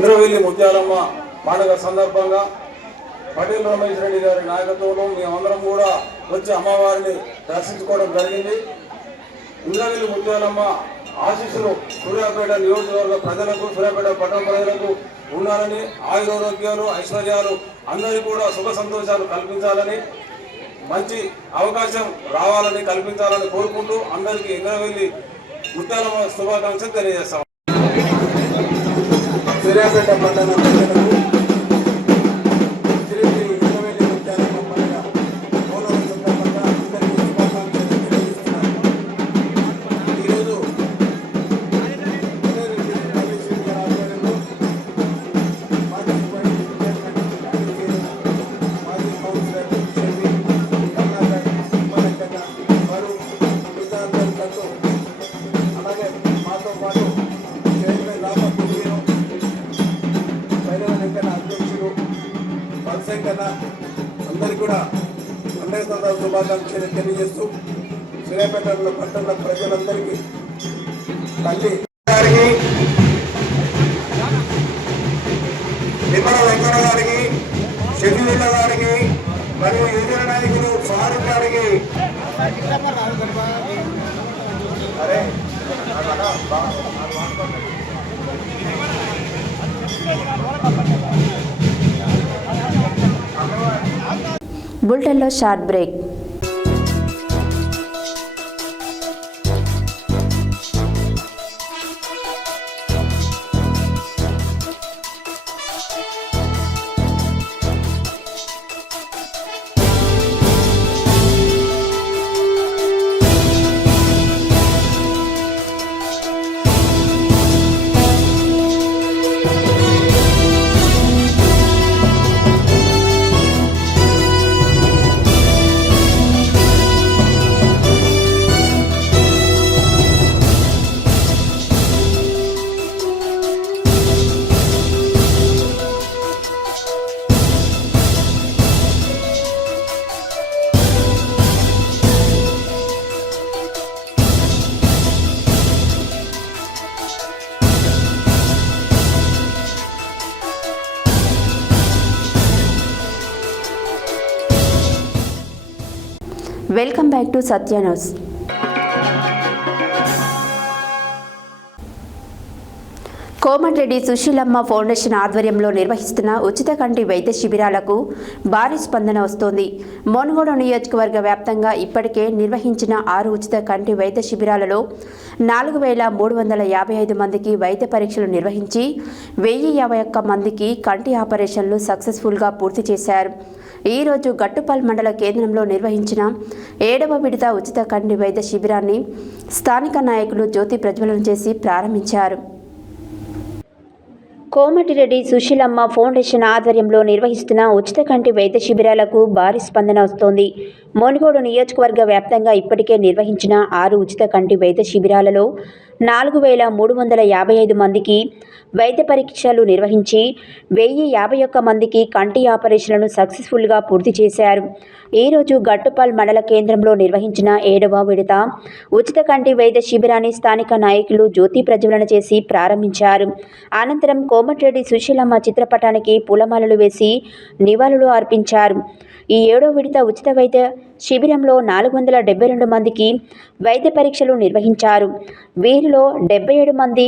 ఇంద్రవెల్లి ముత్యాలమ్మ పండుగ సందర్భంగా పటేల్ రమేష్ రెడ్డి గారి నాయకత్వంలో మేమందరం కూడా వచ్చి అమ్మవారిని దర్శించుకోవడం జరిగింది. ఇంద్రవెల్లి ముత్యాలమ్మ ఆశీస్సులు సూర్యాపేట నియోజకవర్గ ప్రజలకు, సూర్యాపేట పట్టణ ప్రజలకు ఉండాలని, ఆయురారోగ్యాలు, ఐశ్వర్యాలు అందరికీ కూడా సుఖ సంతోషాలు కల్పించాలని, మంచి అవకాశం రావాలని కల్పించాలని కోరుకుంటూ అందరికీ ఇంద్రవెల్లి ముత్యాలమ్మ శుభాకాంక్షలు తెలియజేస్తాం. సూర్యాపేట పట్టణ ప్రజలకు శ్రీ ఇంద్రవెల్లి ముత్యాలమ్మ పండుగ బోనాల సందర్భంగా అందరికీ శుభాకాంక్షలు తెలియజేస్తున్నాను. ఈరోజు మాజీ కౌన్సిలర్ షఫీ, కర్ణాకర్, నిమ్మలెక్కన్న, ఫరూక్ తదితరులతో అలాగే మాతో పాటు చైర్మన్ రామప్ప అధ్యక్షులు పల్సంకన్న అందరికీ కూడా పండుగ సందర్భ శుభాకాంక్షలు తెలియజేస్తూ సూర్యాపేటలో పట్టణ ప్రజలందరికీ తల్లి గారికి, నిమ్మల వెంకన్న గారికి, షఫీవుల్లా గారికి మరియు యువజన నాయకులు ఫారూక్ గారికి బులెటిన్లో short break. Welcome back to Satya news. Komatireddy Sushilamma foundation ఆధ్వర్యంలో నిర్వహిస్తున్న ఉచిత కంటి వైద్య శిబిరాలకు భారీ స్పందన వస్తోంది. మునుగోడు నియోజకవర్గ వ్యాప్తంగా ఇప్పటికే నిర్వహించిన 6 ఉచిత కంటి వైద్య శిబిరాలలో 4355 మందికి వైద్య పరీక్షలు నిర్వహించి 1051 మందికి కంటి ఆపరేషన్లు సక్సెస్ఫుల్గా పూర్తి చేశారు. ఈరోజు గట్టుపల్ మండల కేంద్రంలో నిర్వహించిన 7వ విడత ఉచిత కంటి వైద్య శిబిరాన్ని స్థానిక నాయకులు జ్యోతి ప్రజ్వలన చేసి ప్రారంభించారు. కోమటిరెడ్డి సుశీలమ్మ ఫౌండేషన్ ఆధ్వర్యంలో నిర్వహిస్తున్న ఉచిత కంటి వైద్య శిబిరాలకు భారీ స్పందన వస్తోంది. మునుగోడు నియోజకవర్గ వ్యాప్తంగా ఇప్పటికే నిర్వహించిన 6 ఉచిత కంటి వైద్య శిబిరాలలో 4355 మందికి వైద్య పరీక్షలు నిర్వహించి 1051 మందికి కంటి ఆపరేషన్లను సక్సెస్ఫుల్గా పూర్తి చేశారు. ఈరోజు గట్టుపల్ మండల కేంద్రంలో నిర్వహించిన 7వ విడత ఉచిత కంటి వైద్య శిబిరాన్ని స్థానిక నాయకులు జ్యోతి ప్రజ్వలన చేసి ప్రారంభించారు. అనంతరం కోమటిరెడ్డి సుశీలమ్మ చిత్రపటానికి పూలమాలలు వేసి నివాళులు అర్పించారు. ఈ 7వ విడత ఉచిత వైద్య శిబిరంలో 472 మందికి వైద్య పరీక్షలు నిర్వహించారు. వీరిలో 77 మంది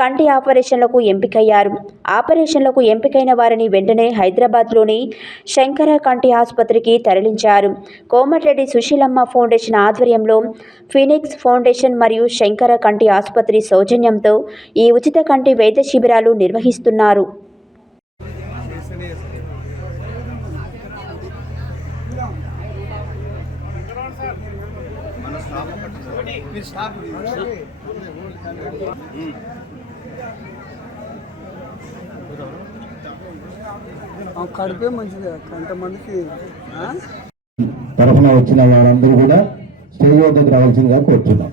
కంటి ఆపరేషన్లకు ఎంపికయ్యారు. ఆపరేషన్లకు ఎంపికైన వారిని వెంటనే హైదరాబాద్లోని శంకర కంటి ఆసుపత్రికి తరలించారు. కోమటిరెడ్డి సుశీలమ్మ ఫౌండేషన్ ఆధ్వర్యంలో ఫినిక్స్ ఫౌండేషన్ మరియు శంకర కంటి ఆసుపత్రి సౌజన్యంతో ఈ ఉచిత కంటి వైద్య శిబిరాలు నిర్వహిస్తున్నారు. కడిపే మంచిది కొంతమందికి తరఫున వచ్చిన వారందరూ కూడా స్టేజ్ వద్దకు రావాల్సిందిగా కోరుతున్నాం.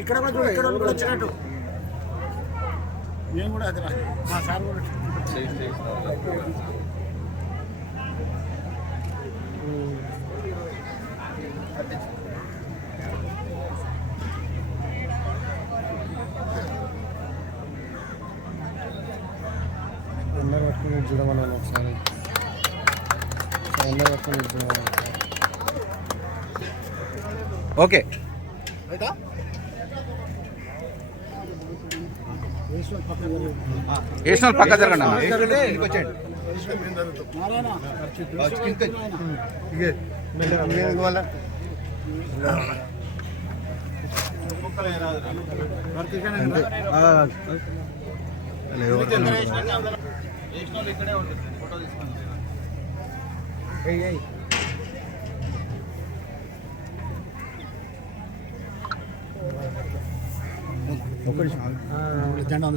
ఇక్కడ కూడా వచ్చినట్టు నేను కూడా అది మా సార్ కూడా అందరూ పట్టుకుని చూడమన్నాను ఒకసారి అందరూ పట్టుకుని చూడమన్నాను. ఓకే ఏషనల్ పక్క జరగండి జెండా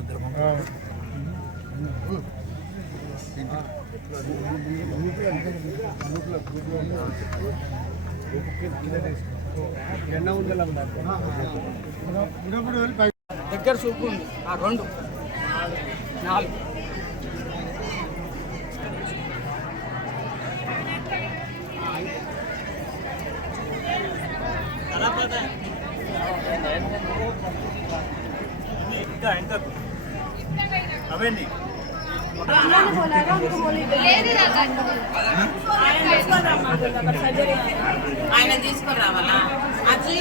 దగ్గర చూపు 2 4 అవన్నీ ఆయన తీసుకొని రావాలా అది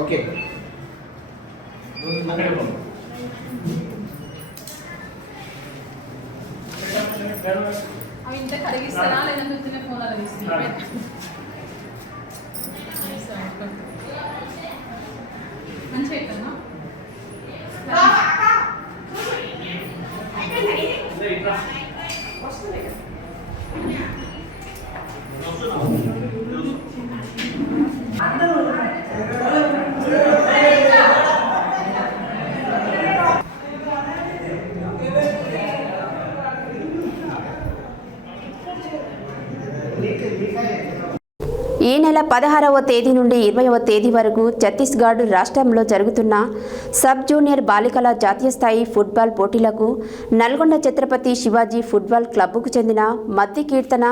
ఓకే అవి ఇంత కరిగిస్తారా లేదంటే ఫోన్ అలా తీసుకుంటారా మంచిగా అవుతుందా ఈ నెల 16వ తేదీ నుండి 20వ తేదీ వరకు ఛత్తీస్గఢ్ రాష్ట్రంలో జరుగుతున్న సబ్ జూనియర్ బాలికల జాతీయ స్థాయి ఫుట్బాల్ పోటీలకు నల్గొండ ఛత్రపతి శివాజీ ఫుట్బాల్ క్లబ్కు చెందిన మద్ది కీర్తన,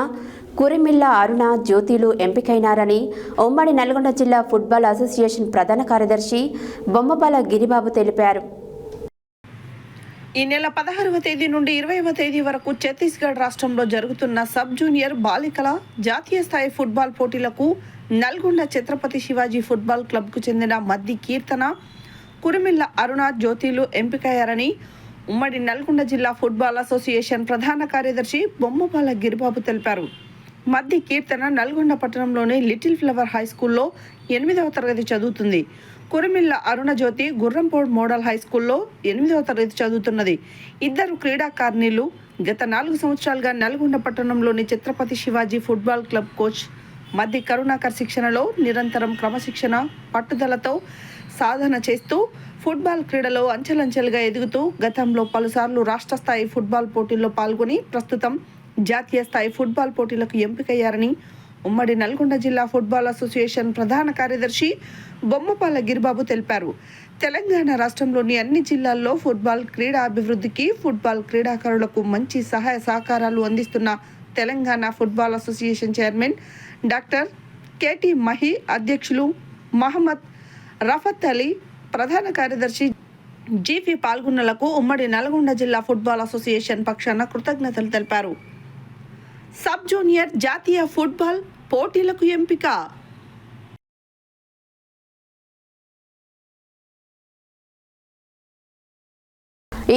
కురిమిల్ల అరుణ జ్యోతిలు ఎంపికైనారని ఉమ్మడి నల్గొండ జిల్లా ఫుట్బాల్ అసోసియేషన్ ప్రధాన కార్యదర్శి బొమ్మపాల గిరిబాబు తెలిపారు. ఈ నెల 16వ తేదీ నుండి 20వ తేదీ వరకు ఛత్తీస్గఢ్ రాష్ట్రంలో జరుగుతున్న సబ్ జూనియర్ బాలికల జాతీయ స్థాయి ఫుట్బాల్ పోటీలకు నల్గొండ ఛత్రపతి శివాజీ ఫుట్బాల్ క్లబ్కు చెందిన మద్ది కీర్తన, కురిమిల్ల అరుణ జ్యోతిలు ఎంపికయ్యారని ఉమ్మడి నల్గొండ జిల్లా ఫుట్బాల్ అసోసియేషన్ ప్రధాన కార్యదర్శి బొమ్మపాల గిరిబాబు తెలిపారు. మద్ది కీర్తన నల్గొండ పట్టణంలోని లిటిల్ ఫ్లవర్ హై స్కూల్లో 8వ తరగతి చదువుతుంది. కురిమిల్ల అరుణజ్యోతి గుర్రంపోడ్ మోడల్ హై స్కూల్లో 8వ తరగతి చదువుతున్నది. ఇద్దరు క్రీడాకారిణులు గత 4 సంవత్సరాలుగా నల్గొండ పట్టణంలోని Chhatrapati Shivaji football club coach మధ్య కరుణాకర్ శిక్షణలో నిరంతరం క్రమశిక్షణ పట్టుదలతో సాధన చేస్తూ ఫుట్బాల్ క్రీడలో అంచెలంచెలుగా ఎదుగుతూ గతంలో పలుసార్లు రాష్ట్ర స్థాయి ఫుట్బాల్ పోటీల్లో పాల్గొని ప్రస్తుతం జాతీయ స్థాయి ఫుట్బాల్ పోటీలకు ఎంపికయ్యారని ఉమ్మడి నల్గొండ జిల్లా ఫుట్బాల్ అసోసియేషన్ ప్రధాన కార్యదర్శి బొమ్మపాల గిరిబాబు తెలిపారు. తెలంగాణ రాష్ట్రంలోని అన్ని జిల్లాల్లో ఫుట్బాల్ క్రీడా అభివృద్ధికి ఫుట్బాల్ క్రీడాకారులకు మంచి సహాయ సహకారాలు అందిస్తున్న Telangana football association chairman doctor KT Mahi, అధ్యక్షులు మహమ్మద్ రఫత్ అలీ, ప్రధాన కార్యదర్శి జీపీ పాల్గొన్నలకు ఉమ్మడి నల్గొండ జిల్లా ఫుట్బాల్ అసోసియేషన్ పక్షాన కృతజ్ఞతలు తెలిపారు. సబ్ జూనియర్ జాతీయ ఫుట్బాల్ పోటీలకు ఎంపిక.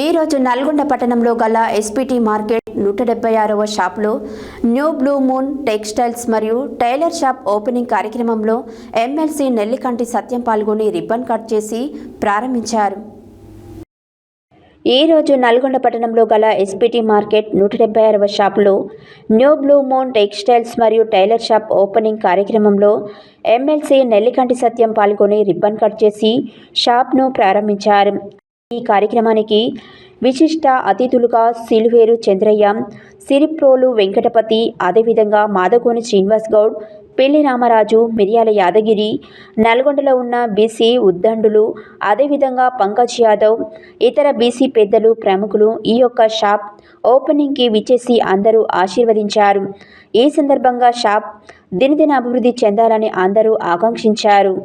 ఈ రోజు నల్గొండ పట్టణంలో గల ఎస్పీటీ మార్కెట్ 176వ షాపులో న్యూ బ్లూ మూన్ టెక్స్టైల్స్ మరియు టైలర్ షాప్ ఓపెనింగ్ కార్యక్రమంలో ఎమ్మెల్సీ నెల్లికంటి సత్యం పాల్గొని రిబ్బన్ కట్ చేసి ప్రారంభించారు. ఈ రోజు నల్గొండ పట్టణంలో గల ఎస్పీటీ మార్కెట్ 176వ షాపులో న్యూ బ్లూ మూన్ టెక్స్టైల్స్ మరియు టైలర్ షాప్ ఓపెనింగ్ కార్యక్రమంలో ఎమ్మెల్సీ నెల్లికంటి సత్యం పాల్గొని రిబ్బన్ కట్ చేసి షాప్ను ప్రారంభించారు. ఈ కార్యక్రమానికి విశిష్ట అతిథులుగా సిల్వేరు చంద్రయ్య, సిరిప్రోలు వెంకటపతి, అదేవిధంగా మాదగోని శ్రీనివాస్ గౌడ్, పెళ్లి రామరాజు, మిర్యాల యాదగిరి, నల్గొండలో ఉన్న బీసీ ఉద్దండులు, అదేవిధంగా పంకజ్ యాదవ్, ఇతర బీసీ పెద్దలు, ప్రముఖులు ఈ యొక్క షాప్ ఓపెనింగ్కి విచ్చేసి అందరూ ఆశీర్వదించారు. ఈ సందర్భంగా షాప్ దినదిన అభివృద్ధి చెందాలని అందరూ ఆకాంక్షించారు.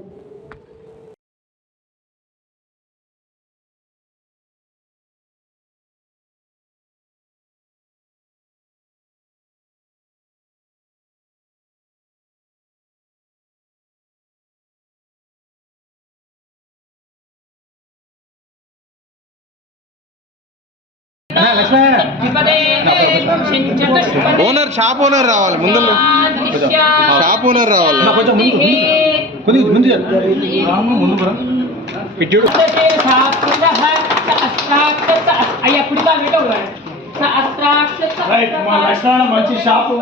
ఓనర్ షాప్ ఓనర్ రావాలి, ముందు షాప్ ఓనర్ రావాలి. మంచి షాపు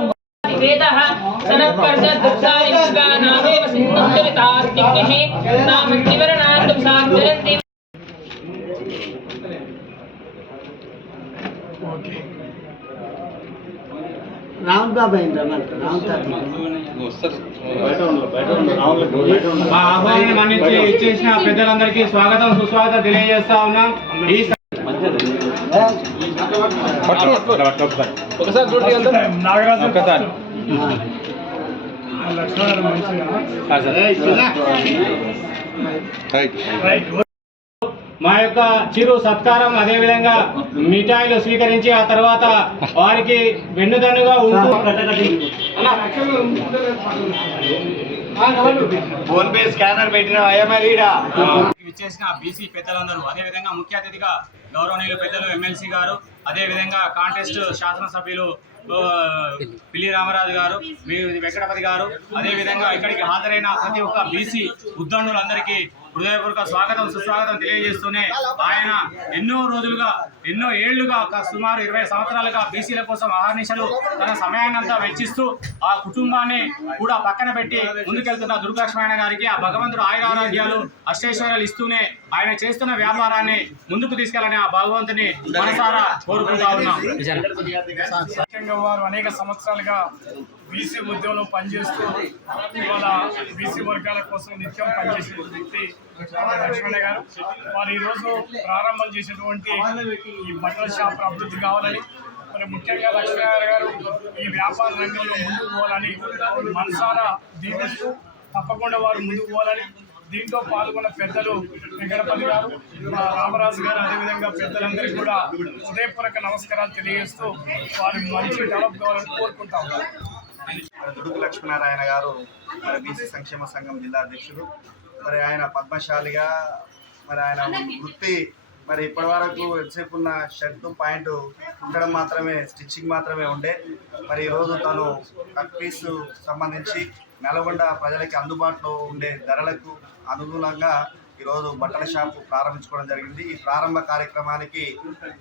రామ్ బాబా మా ఆహ్వానం మన్నించి ఇచ్చేసిన పెద్దలందరికీ స్వాగతం సుస్వాగతం తెలియజేస్తా ఉన్నాం. ఒకసారి చూడండి నాగరాజు మా యొక్క చిరు సత్కారం, అదేవిధంగా మిఠాయిలు స్వీకరించి ఆ తర్వాత వారికి వెన్నుదన్నుగా ఉంటూ ఫోన్ పే స్కానర్ పెట్టిన ఇచ్చేసిన బీసీ పెద్దలందరూ, అదేవిధంగా ముఖ్య అతిథిగా గౌరవనీయులు పెద్దలు ఎమ్మెల్సీ గారు, అదేవిధంగా కాంటెస్ట్ శాసనసభ్యులు పిల్లి రామరాజు గారు, వెంకటపతి గారు, అదేవిధంగా ఇక్కడికి హాజరైన ప్రతి ఒక్క బీసీ ఉద్దండులందరికీ హృదయపూర్వక స్వాగతం సుస్వాగతం తెలియజేస్తూనే ఆయన ఎన్నో రోజులుగా, ఎన్నో ఏళ్లుగా, సుమారు 20 సంవత్సరాలుగా బీసీల కోసం అహర్నిశలు తన సమయాన్నంతా వెచ్చిస్తూ ఆ కుటుంబాన్ని కూడా పక్కన పెట్టి ముందుకెళ్తున్న దుర్గాలక్ష్మణ గారికి ఆ భగవంతుడు ఆయురారోగ్యాలు అష్టైశ్వర్యాలు ఇస్తూనే ఆయన చేస్తున్న వ్యాపారాన్ని ముందుకు తీసుకెళ్లాలని ఆ భగవంతుని మనసారా కోరుకుంటా ఉన్నాం. వారు అనేక సంవత్సరాలుగా బీసీ ఉద్యోగంలో పనిచేస్తూ ఇవాళ బీసీ వర్గాల కోసం నిత్యం పనిచేసే వ్యక్తి లక్ష్మణ గారు. వారు ఈరోజు ప్రారంభం చేసేటువంటి ఈ బట్టల షాప్ అభివృద్ధి కావాలని, మరి ముఖ్యంగా లక్ష్మణ గారు ఈ వ్యాపార రంగంలో ముందుకు పోవాలని మనసారా దీవిస్తూ తప్పకుండా వారు ముందుకు పోవాలని, దీంట్లో పాల్గొన్న పెద్దలు వెంకటపతి గారు, రామరాజు గారు, అదేవిధంగా పెద్దలందరికీ కూడా హృదయపూర్వక నమస్కారాలు తెలియజేస్తూ వారి మంచి డెవలప్ కావాలని కోరుకుంటా ఉన్నారు. దుడుకు లక్ష్మీనారాయణ గారు మరి బీసీ సంక్షేమ సంఘం జిల్లా అధ్యక్షుడు. మరి ఆయన పద్మశాలిగా మరి ఆయన వృత్తి మరి ఇప్పటి వరకు ఎంతసేపు ఉన్న షర్టు పాయింట్ ఉండడం మాత్రమే, స్టిచ్చింగ్ మాత్రమే ఉండే. మరి ఈరోజు తను కట్ పీసు సంబంధించి నల్గొండ ప్రజలకి అందుబాటులో ఉండే ధరలకు అనుగుణంగా ఈరోజు బట్టల షాపు ప్రారంభించుకోవడం జరిగింది. ఈ ప్రారంభ కార్యక్రమానికి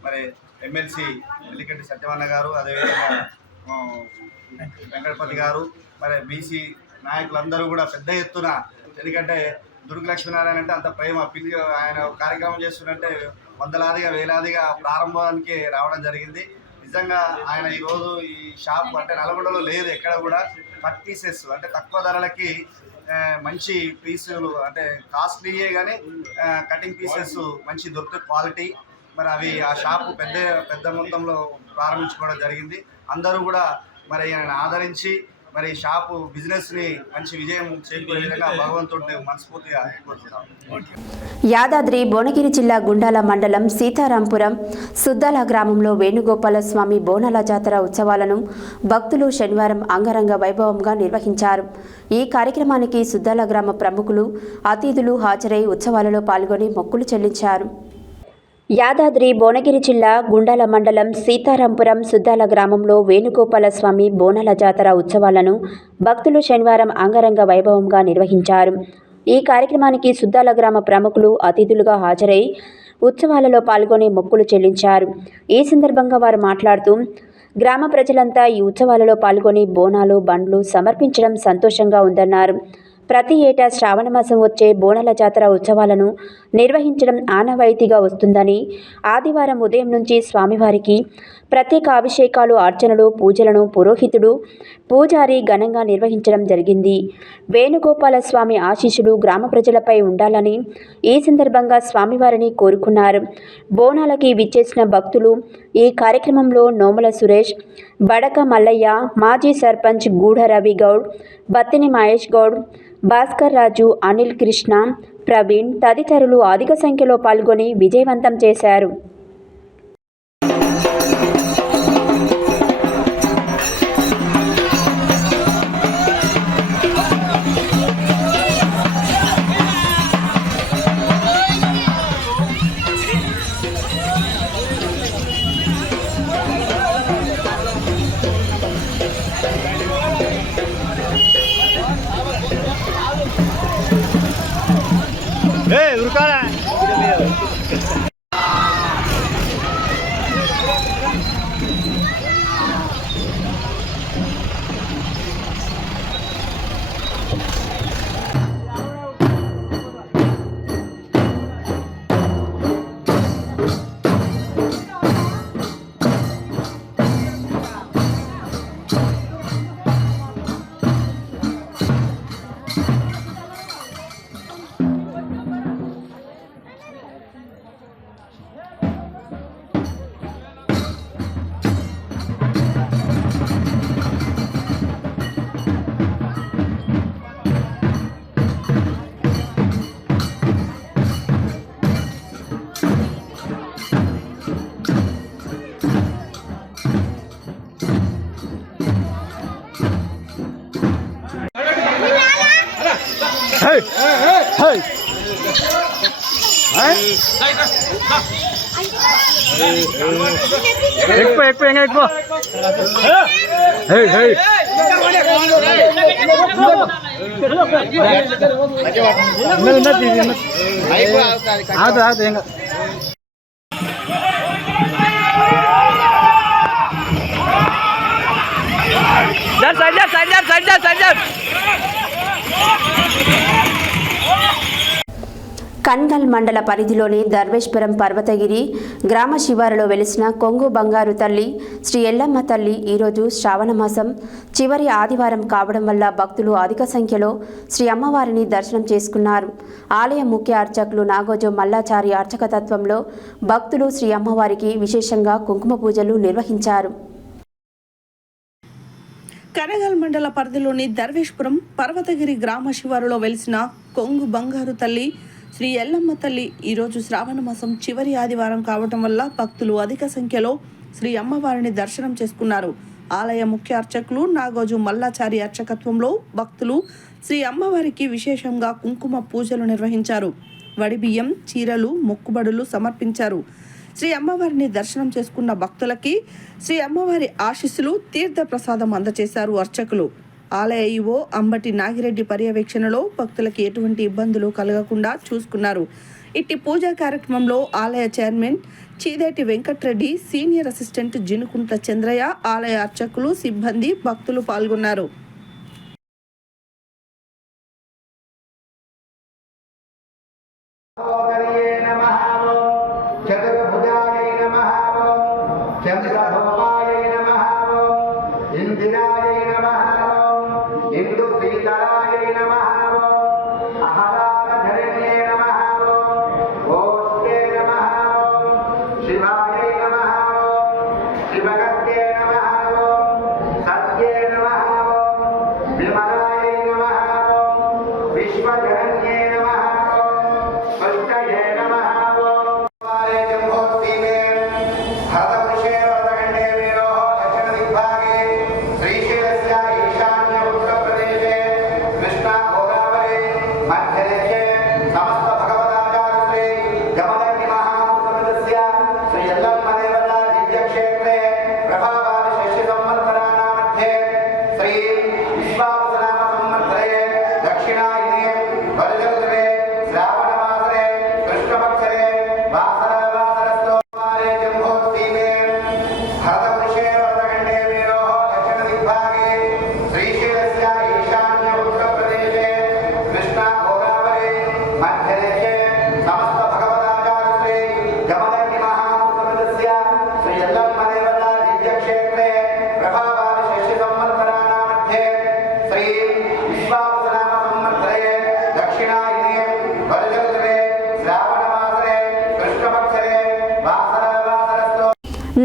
మరి ఎమ్మెల్సీ వెల్లిగడ్డి సత్యవన్న గారు, అదేవిధంగా వెంకటపతి గారు, మరి బీసీ నాయకులందరూ కూడా పెద్ద ఎత్తున, ఎందుకంటే దుర్గ లక్ష్మీనారాయణ అంటే అంత ప్రేమ, ఆయన కార్యక్రమం చేస్తున్నట్టే వందలాదిగా వేలాదిగా ప్రారంభానికి రావడం జరిగింది. నిజంగా ఆయన ఈరోజు ఈ షాప్ అంటే నల్గొండలో లేదు ఎక్కడ కూడా, కట్ పీసెస్ అంటే తక్కువ ధరలకి మంచి పీసులు అంటే కాస్ట్లీయే కానీ కటింగ్ పీసెస్ మంచి దొరికే క్వాలిటీ, మరి అవి ఆ షాపు పెద్ద మొత్తంలో ప్రారంభించుకోవడం జరిగింది. అందరూ కూడా మరి ఆయన ఆదరించి మరి షాపు బిజినెస్ని మంచి విజయం చేకూరే విధంగా భగవంతుడిని మనస్ఫూర్తిగా కోరుతున్నాం. యాదాద్రి భువనగిరి జిల్లా గుండాల మండలం సీతారాంపురం సుద్దాల గ్రామంలో వేణుగోపాల స్వామి బోనాల జాతర ఉత్సవాలను భక్తులు శనివారం అంగరంగ వైభవంగా నిర్వహించారు. ఈ కార్యక్రమానికి సుద్దాల గ్రామ ప్రముఖులు, అతిథులు హాజరై ఉత్సవాలలో పాల్గొని మొక్కులు చెల్లించారు. యాదాద్రి భువనగిరి జిల్లా గుండాల మండలం సీతారాంపురం సుద్దాల గ్రామంలో వేణుగోపాల స్వామి బోనాల జాతర ఉత్సవాలను భక్తులు శనివారం అంగరంగ వైభవంగా నిర్వహించారు. ఈ కార్యక్రమానికి సుద్దాల గ్రామ ప్రముఖులు అతిథులుగా హాజరై ఉత్సవాలలో పాల్గొని మొక్కులు చెల్లించారు. ఈ సందర్భంగా వారు మాట్లాడుతూ, గ్రామ ప్రజలంతా ఈ ఉత్సవాలలో పాల్గొని బోనాలు, బండ్లు సమర్పించడం సంతోషంగా ఉందన్నారు. ప్రతి ఏటా శ్రావణ మాసం వచ్చే బోనాల జాతర ఉత్సవాలను నిర్వహించడం ఆనవాయితీగా వస్తుందని, ఆదివారం ఉదయం నుంచి స్వామివారికి ప్రత్యేక అభిషేకాలు, అర్చనలు, పూజలను పురోహితుడు, పూజారి ఘనంగా నిర్వహించడం జరిగింది. వేణుగోపాల స్వామి ఆశీస్సులు గ్రామ ప్రజలపై ఉండాలని ఈ సందర్భంగా స్వామివారిని కోరుకున్నారు. బోనాలకి విచ్చేసిన భక్తులు ఈ కార్యక్రమంలో నోముల సురేష్, బడక మల్లయ్య, మాజీ సర్పంచ్ గూఢ రవి గౌడ్, బత్తిని మహేష్ గౌడ్, భాస్కర్ రాజు, అనిల్ కృష్ణ, ప్రవీణ్ తదితరులు అధిక సంఖ్యలో పాల్గొని విజయవంతం చేశారు. కన్గల్ మండల పరిధిలోని దర్వేశ్పురం పర్వతగిరి గ్రామ శివారులో వెలిసిన కొంగు బంగారు తల్లి శ్రీ ఎల్లమ్మ తల్లి ఈరోజు శ్రావణమాసం చివరి ఆదివారం కావడం వల్ల భక్తులు అధిక సంఖ్యలో శ్రీ అమ్మవారిని దర్శనం చేసుకున్నారు. ఆలయ ముఖ్య అర్చకులు నాగోజు మల్లాచారి అర్చకతత్వంలో భక్తులు శ్రీ అమ్మవారికి విశేషంగా కుంకుమ పూజలు నిర్వహించారు. కనగల్ మండల పరిధిలోని దర్వేశ్పురం పర్వతగిరి గ్రామ శివారులో వెలిసిన కొంగు బంగారు తల్లి శ్రీ ఎల్లమ్మ తల్లి ఈరోజు శ్రావణ మాసం చివరి ఆదివారం కావటం వల్ల భక్తులు అధిక సంఖ్యలో శ్రీ అమ్మవారిని దర్శనం చేసుకున్నారు. ఆలయ ముఖ్య అర్చకులు నాగోజు మల్లాచారి అర్చకత్వంలో భక్తులు శ్రీ అమ్మవారికి విశేషంగా కుంకుమ పూజలు నిర్వహించారు. వడిబియ్యం, చీరలు, మొక్కుబడులు సమర్పించారు. శ్రీ అమ్మవారిని దర్శనం చేసుకున్న భక్తులకి శ్రీ అమ్మవారి ఆశీస్సులు, తీర్థ ప్రసాదం అందజేశారు అర్చకులు. ఆలయ ఈవో అంబటి నాగిరెడ్డి పర్యవేక్షణలో భక్తులకు ఎటువంటి ఇబ్బందులు కలగకుండా చూసుకున్నారు. ఇట్టి పూజా కార్యక్రమంలో ఆలయ chairman Cheedeti Venkat Reddy, senior assistant Jinukuntla Chandraiah, ఆలయ అర్చకులు, సిబ్బంది, భక్తులు పాల్గొన్నారు.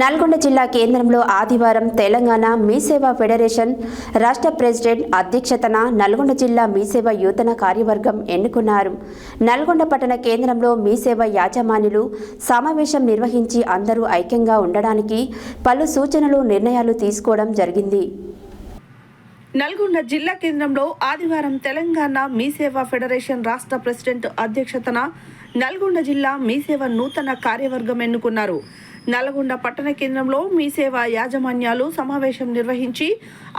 నల్గొండ జిల్లా కేంద్రంలో ఆదివారం తెలంగాణ మీసేవ ఫెడరేషన్ రాష్ట్ర ప్రెసిడెంట్ అధ్యక్షతన నల్గొండ జిల్లా మీసేవ యూతన కార్యవర్గం ఎన్నుకున్నారు. నల్గొండ పట్టణ కేంద్రంలో మీసేవ యాజమాన్యులు సమావేశం నిర్వహించి అందరూ ఐక్యంగా ఉండడానికి పలు సూచనలు, నిర్ణయాలు తీసుకోవడం జరిగింది. నల్గొండ జిల్లా కేంద్రంలో ఆదివారం తెలంగాణ మీసేవ ఫెడరేషన్ రాష్ట్ర ప్రెసిడెంట్ అధ్యక్షతన నల్గొండ జిల్లా మీసేవ నూతన కార్యవర్గం ఎన్నుకున్నారు. నల్గొండ పట్టణ కేంద్రంలో మీసేవ యాజమాన్యాలు సమావేశం నిర్వహించి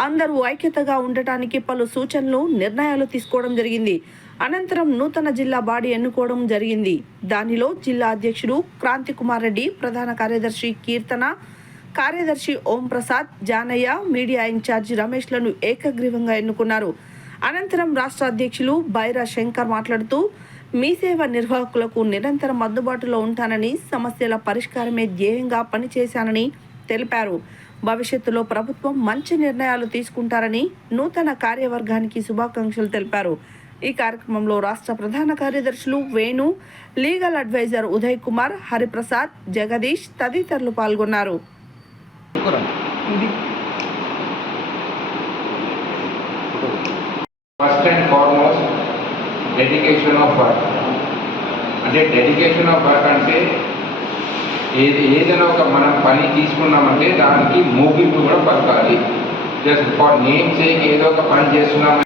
అందరూ ఐక్యతగా ఉండటానికి పలు సూచనలు, నిర్ణయాలు తీసుకోవడం జరిగింది. అనంతరం నూతన జిల్లా బాడీ ఎన్నుకోవడం జరిగింది. దానిలో జిల్లా అధ్యక్షుడు క్రాంతి కుమార్ రెడ్డి, ప్రధాన కార్యదర్శి కీర్తన, కార్యదర్శి ఓం ప్రసాద్, జానయ్య, మీడియా ఇన్ఛార్జి రమేష్లను ఏకగ్రీవంగా ఎన్నుకున్నారు. అనంతరం రాష్ట్ర అధ్యక్షులు బైరా శంకర్ మాట్లాడుతూ మీసేవ నిర్వాహకులకు నిరంతరం అందుబాటులో ఉంటానని, సమస్యల పరిష్కారమే ధ్యేయంగా పనిచేశానని తెలిపారు. భవిష్యత్తులో ప్రభుత్వం మంచి నిర్ణయాలు తీసుకుంటారని నూతన కార్యవర్గానికి శుభాకాంక్షలు తెలిపారు. ఈ కార్యక్రమంలో రాష్ట్ర ప్రధాన కార్యదర్శులు వేణు, లీగల్ అడ్వైజర్ ఉదయ్ కుమార్, హరిప్రసాద్, జగదీష్ తదితరులు పాల్గొన్నారు. First and foremost dedication of work. అంటే డెడికేషన్ ఆఫ్ వర్క్ అంటే ఏదైనా ఒక మనం పని తీసుకున్నామంటే దానికి ముగింపు కూడా పలకాలి. జస్ట్ ఫర్ నేమ్ సేక్ ఏదో ఒక పని చేస్తున్నాం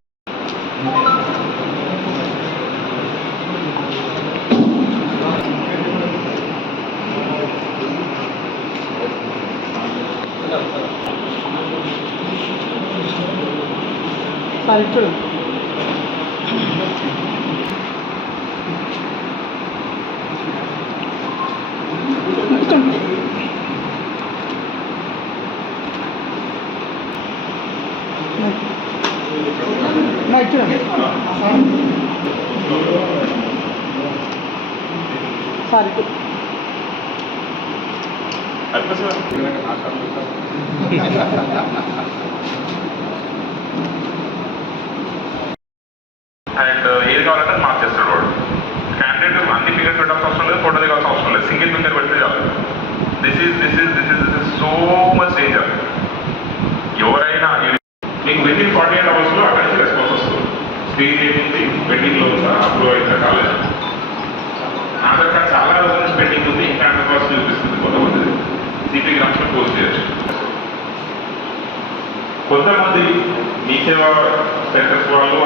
అండ్ ఏది కావాలంటే మార్క్ చేస్తాడు వాడు. క్యాండిడేట్ అన్ని ఫింగర్ పెట్టాల్సిన అవసరం లేదు, ఫోటో దిగాల్సిన అవసరం లేదు, సింగిల్ ఫింగర్ పెడితే చాలు. This is so much danger. ఎవరైనా మీకు వితిన్ 48 అవర్స్లో అక్కడి నుంచి రెస్పాన్స్ వస్తుంది. స్క్రీన్ ఏముంది, పెండింగ్లో ఉందా, అప్రూవ్ అయితే కాలేదు. ఆధార్ కార్డ్ చాలా రోజుల నుంచి పెండింగ్ ఉంది, ఇంకా అండర్ ప్రాసెస్ చూపిస్తుంది. కొంతమంది సిపీ గ్రామ్స్లో పోస్ట్ చేయొచ్చు. కొంతమంది మీ సేవా సెంటర్స్ వాళ్ళు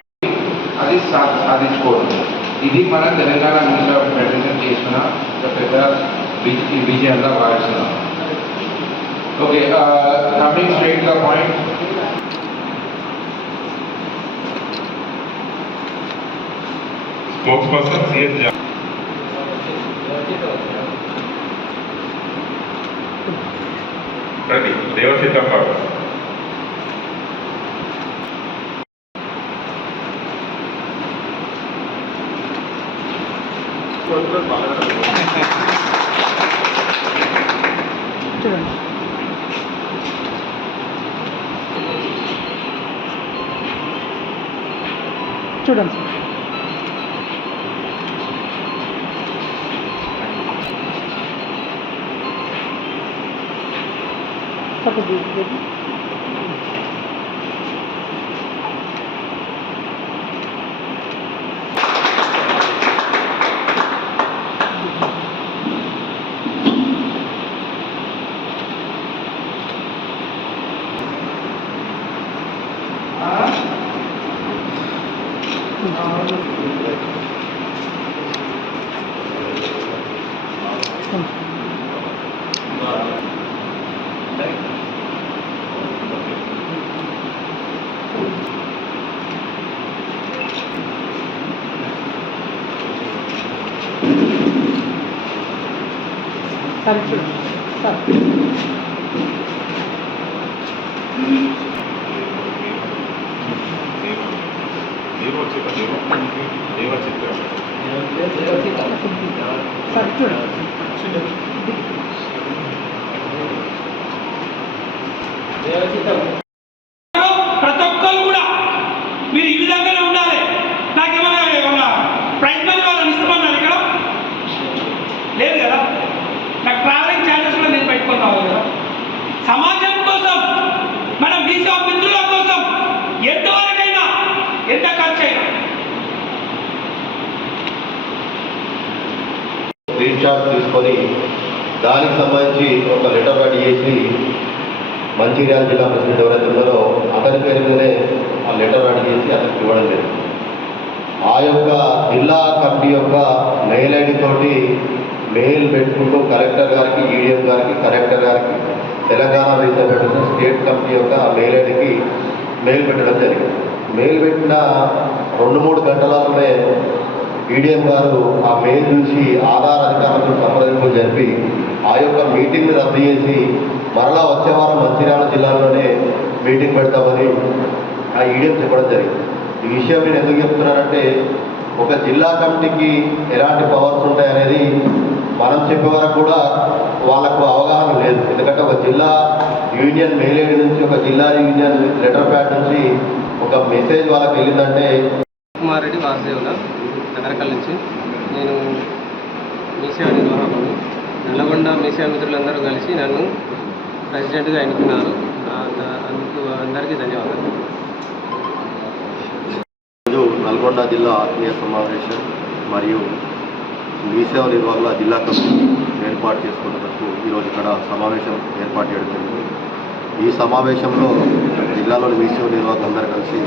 అది సాధించుకోవడం. ఇది మన తెలంగాణ మీసేవ ఫెడరేషన్ చేసిన ఒక పెద్ద విజయంగా భావిస్తున్నాం. Okay, coming straight the point. Spokes person CS రండి దేవసీతమ్మ గారు. చూడండి చూడండి సార్ ప్రతి ఒక్కరు కూడా మీరు ఈ విధంగానే ఉండాలి. నాకేమన్నా ప్రైజ్ మనీ వాళ్ళని ఇస్తామన్నారు ఇక్కడ లేదు కదా. నాకు ట్రావెలింగ్ ఛార్జెస్ కూడా నేను పెట్టుకొని రావాలి కదా. సమాజం కోసం మనం బీసీ మిత్రుల కోసం ఎంతవరకైనా ఎంత ఖర్చు అయినా స్క్రీన్ షాట్ తీసుకొని దానికి సంబంధించి ఒక లెటర్ రెడీ చేసి మంచిర్యాల జిల్లా ప్రెసిడెంట్ ఎవరైతే ఉన్నారో అతని పేరు మీదనే ఆ లెటర్ రెడీ చేసి అతనికి ఇవ్వడం జరిగింది. ఆ యొక్క జిల్లా కమిటీ యొక్క మెయిల్ ఐడి తోటి మెయిల్ పెట్టుకుంటూ కలెక్టర్ గారికి, ఈడీఎం గారికి, కలెక్టర్ గారికి, తెలంగాణ రీజనల్ స్టేట్ కమిటీ యొక్క మెయిల్ ఐడికి మెయిల్ పెట్టడం జరిగింది. మెయిల్ పెట్టిన 2-3 గంటలలోనే ఈడీఎం గారు ఆ మెయిల్ చూసి ఆధార్ అధికారులతో సంప్రదింపులు జరిపి ఆ యొక్క మీటింగ్ని రద్దు చేసి మరలా వచ్చే వారం మంచిర్యాల జిల్లాలోనే మీటింగ్ పెడతామని ఆ ఈడీఎం చెప్పడం జరిగింది. ఈ విషయం నేను ఎందుకు చెప్తున్నానంటే ఒక జిల్లా కమిటీకి ఎలాంటి పవర్స్ ఉంటాయనేది మనం చెప్పే వరకు కూడా వాళ్ళకు అవగాహన లేదు. ఎందుకంటే ఒక జిల్లా యూనియన్ మెయిల్ ఐడి నుంచి, ఒక జిల్లా యూనియన్ లెటర్ ప్యాడ్ నుంచి ఒక మెసేజ్ వాళ్ళకి వెళ్ళిందంటే. కుమార్ రెడ్డి వాసుదేవుల నగరకల్ నుంచి నేను మీసేవ నిర్వాహకుడు. నల్లగొండ మీసేవ మిత్రులందరూ కలిసి నన్ను ప్రెసిడెంట్గా ఎన్నుకున్నారు. అందుకు అందరికీ ధన్యవాదాలు. ఈరోజు నల్గొండ జిల్లా ఆత్మీయ సమావేశం మరియు మీసేవ నిర్వాహకుల జిల్లా కమిటీ ఏర్పాటు చేసుకున్నందుకు ఈరోజు ఇక్కడ సమావేశం ఏర్పాటు చేయడం జరిగింది. ఈ సమావేశంలో జిల్లాలోని మీసేవ నిర్వాహకులు అందరూ కలిసి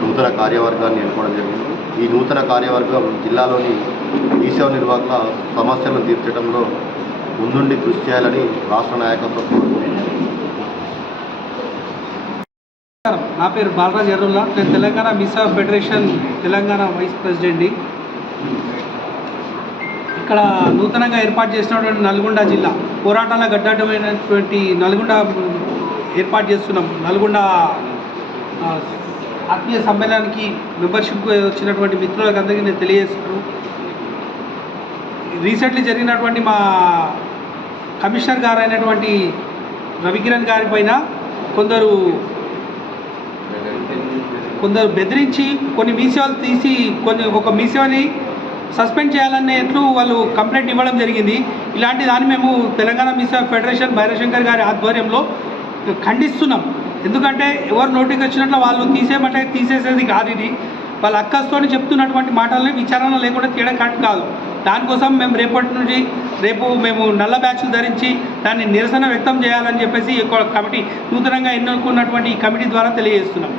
నూతన కార్యవర్గాన్ని ఎన్నుకోవడం జరిగింది. ఈ నూతన కార్యవర్గం జిల్లాలోని మీసేవ నిర్వాహకుల సమస్యలను తీర్చడంలో ముందుండి కృషి చేయాలని రాష్ట్ర నాయకత్వం కోరుకుంటున్నాను. నా పేరు బాలరాజ్ ఎర్రుల్లా. నేను తెలంగాణ మీసేవ ఫెడరేషన్ తెలంగాణ వైస్ ప్రెసిడెంట్ని. ఇక్కడ నూతనంగా ఏర్పాటు చేసినటువంటి నల్గొండ జిల్లా పోరాటాల గడ్డమైనటువంటి నల్గొండ ఏర్పాటు చేస్తున్నాం. నల్గొండ ఆత్మీయ సమ్మేళనానికి మెంబర్షిప్ వచ్చినటువంటి మిత్రులకు అందరికీ నేను తెలియజేస్తున్నాను. రీసెంట్లీ జరిగినటువంటి మా కమిషనర్ గారు అయినటువంటి రవికిరణ్ గారి పైన కొందరు బెదిరించి కొన్ని మీసేవలు తీసి ఒక మీసేవని సస్పెండ్ చేయాలనేట్లు వాళ్ళు కంప్లైంట్ ఇవ్వడం జరిగింది. ఇలాంటి దాన్ని మేము తెలంగాణ మీసేవ ఫెడరేషన్ భైరశంకర్ గారి ఆధ్వర్యంలో ఖండిస్తున్నాం. ఎందుకంటే ఎవరు నోటికి వచ్చినట్లు వాళ్ళు తీసేయమంటే తీసేసేది కాదు. ఇది వాళ్ళ అక్కస్తోని చెప్తున్నటువంటి మాటలని విచారణ లేకుండా తీయడం కరెక్ట్ కాదు. దానికోసం మేము రేపు మేము నల్ల బ్యాచ్లు ధరించి దాన్ని నిరసన వ్యక్తం చేయాలని చెప్పేసి కమిటీ నూతనంగా ఎన్నుకున్నటువంటి ఈ కమిటీ ద్వారా తెలియజేస్తున్నాం.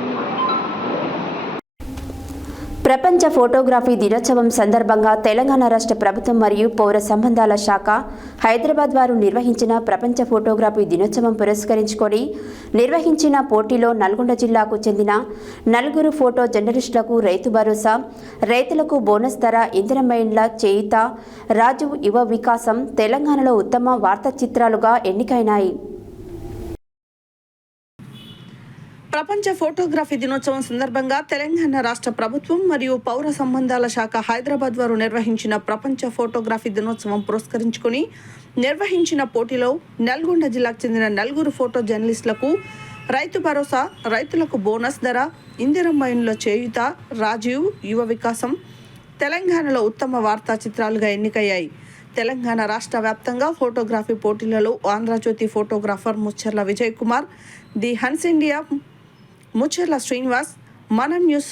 ప్రపంచ ఫోటోగ్రఫీ దినోత్సవం సందర్భంగా తెలంగాణ రాష్ట్ర ప్రభుత్వం మరియు పౌర సంబంధాల శాఖ హైదరాబాద్ వారు నిర్వహించిన ప్రపంచ ఫోటోగ్రఫీ దినోత్సవం పురస్కరించుకొని నిర్వహించిన పోటీలో నల్గొండ జిల్లాకు చెందిన 4 ఫోటో జర్నలిస్టులకు రైతు భరోసా, రైతులకు బోనస్ ధర, ఇందిరమ్మ ఇండ్ల చేయుత, రాజు యువ వికాసం తెలంగాణలో ఉత్తమ వార్తా చిత్రాలుగా ఎన్నికైనాయి. ప్రపంచ ఫోటోగ్రఫీ దినోత్సవం సందర్భంగా తెలంగాణ రాష్ట్ర ప్రభుత్వం మరియు పౌర సంబంధాల శాఖ హైదరాబాద్ వారు నిర్వహించిన ప్రపంచ ఫోటోగ్రఫీ దినోత్సవం పురస్కరించుకొని నిర్వహించిన పోటీలో నల్గొండ జిల్లాకు చెందిన 4 ఫోటో జర్నలిస్టులకు రైతు భరోసా, రైతులకు బోనస్ ధర, ఇందిరమ్మ ఇండ్ల చేయుత, రాజీవ్ యువ వికాసం తెలంగాణలో ఉత్తమ వార్తా చిత్రాలుగా ఎన్నికయ్యాయి. తెలంగాణ రాష్ట్ర వ్యాప్తంగా ఫోటోగ్రఫీ పోటీలలో Andhrajyothi photographer Mucharla Vijay Kumar, the Hans India Mucharla Srinivas, మనం న్యూస్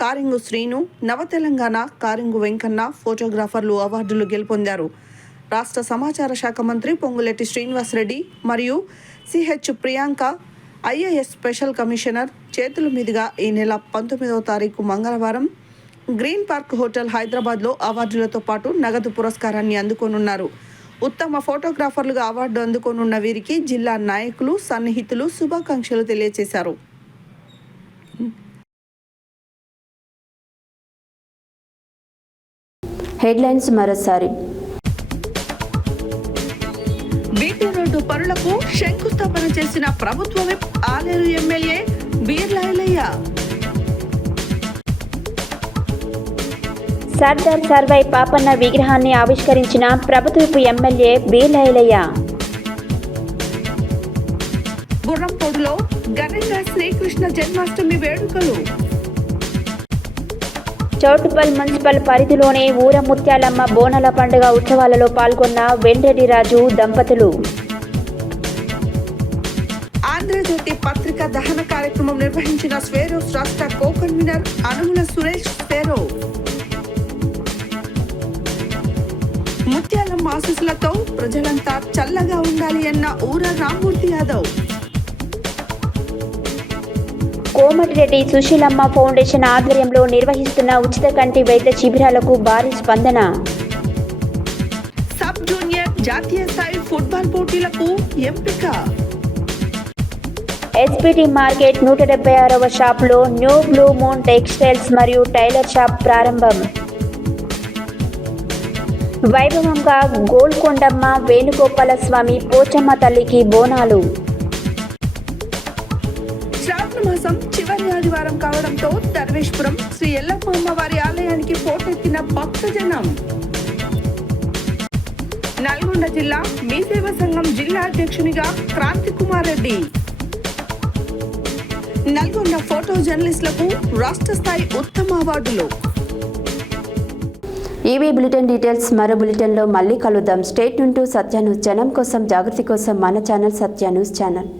కారింగు శ్రీను, నవ తెలంగాణ కారింగు వెంకన్న ఫోటోగ్రాఫర్లు అవార్డులు గెలుపొందారు. రాష్ట్ర సమాచార శాఖ మంత్రి పొంగులేటి శ్రీనివాస్ రెడ్డి మరియు CH Priyanka IAS special commissioner చేతుల మీదుగా ఈ నెల 19వ తారీఖు మంగళవారం గ్రీన్ పార్క్ హోటల్ హైదరాబాద్లో అవార్డులతో పాటు నగదు పురస్కారాన్ని అందుకోనున్నారు. ఉత్తమ ఫోటోగ్రాఫర్లుగా అవార్డు అందుకోనున్న వీరికి జిల్లా నాయకులు, సన్నిహితులు శుభాకాంక్షలు తెలియజేశారు. హెడ్లైన్స్ మరోసారి. బీటీ రోడ్డు పనులకు శంకుస్థాపన చేసిన ప్రభుత్వ విప్ ఆలేరు ఎమ్మెల్యే బీర్లా ఐలయ్య. సర్దార్ సర్వై పాపన్న విగ్రహాన్ని ఆవిష్కరించిన ప్రభుత్వ ఎమ్మెల్యే బీర్లా ఐలయ్య. గుర్రంపోడులో ఘనంగా శ్రీకృష్ణ జన్మాష్టమి వేడుకలు. చౌటుప్పల్ మున్సిపల్ పరిధిలోని ఊర ముత్యాలమ్మ బోనాల పండుగ ఉత్సవాలలో పాల్గొన్న వెండ్రెడ్డి రాజు దంపతులు. ఆంధ్రజ్యోతి పత్రిక దహన కార్యక్రమం నిర్వహించిన స్వేరోస్ రాష్ట్ర కో కన్వీనర్ అనుముల సురేష్ స్వేరో. ముత్యాలమ్మ ఆశీస్సులతో ప్రజలంతా చల్లగా ఉండాలి అన్న ఊర రామ్మూర్తి యాదవ్. కోమటిరెడ్డి సుశీలమ్మ ఫౌండేషన్ ఆధ్వర్యంలో నిర్వహిస్తున్న ఉచిత కంటి వైద్య శిబిరాలకు భారీ స్పందన. సబ్ జూనియర్ జాతీయ స్థాయి ఫుట్బాల్ పోటీలకు ఎంపిక. ఎస్పీటీ మార్కెట్ 176వ షాప్లో న్యూ బ్లూ మూన్ టెక్స్టైల్స్ మరియు టైలర్ షాప్ ప్రారంభం. వైభవంగా గోల్కొండమ్మ, వేణుగోపాల స్వామి, పోచమ్మ తల్లికి బోనాలు. శ్రావణ మాసం చివరి ఆదివారం కావడంతో దర్వేశ్పురం శ్రీ ఎల్లమ్మ అమ్మవారి ఆలయానికి పోటెత్తిన భక్తజనం. నల్గొండ జిల్లా మీ సేవ సంఘం జిల్లా అధ్యక్షునిగా క్రాంతి కుమార్ రెడ్డి. నల్గొండ ఫోటో జర్నలిస్టులకు రాష్ట్ర స్థాయి ఉత్తమ అవార్డులు. ఈవీ బులెటిన్ డీటెయిల్స్ మరో బులెటిన్లో మళ్ళీ కలుద్దాం. State to Satya news. జనం కోసం, జాగృతి కోసం మన ఛానల్ సత్య న్యూస్ ఛానల్.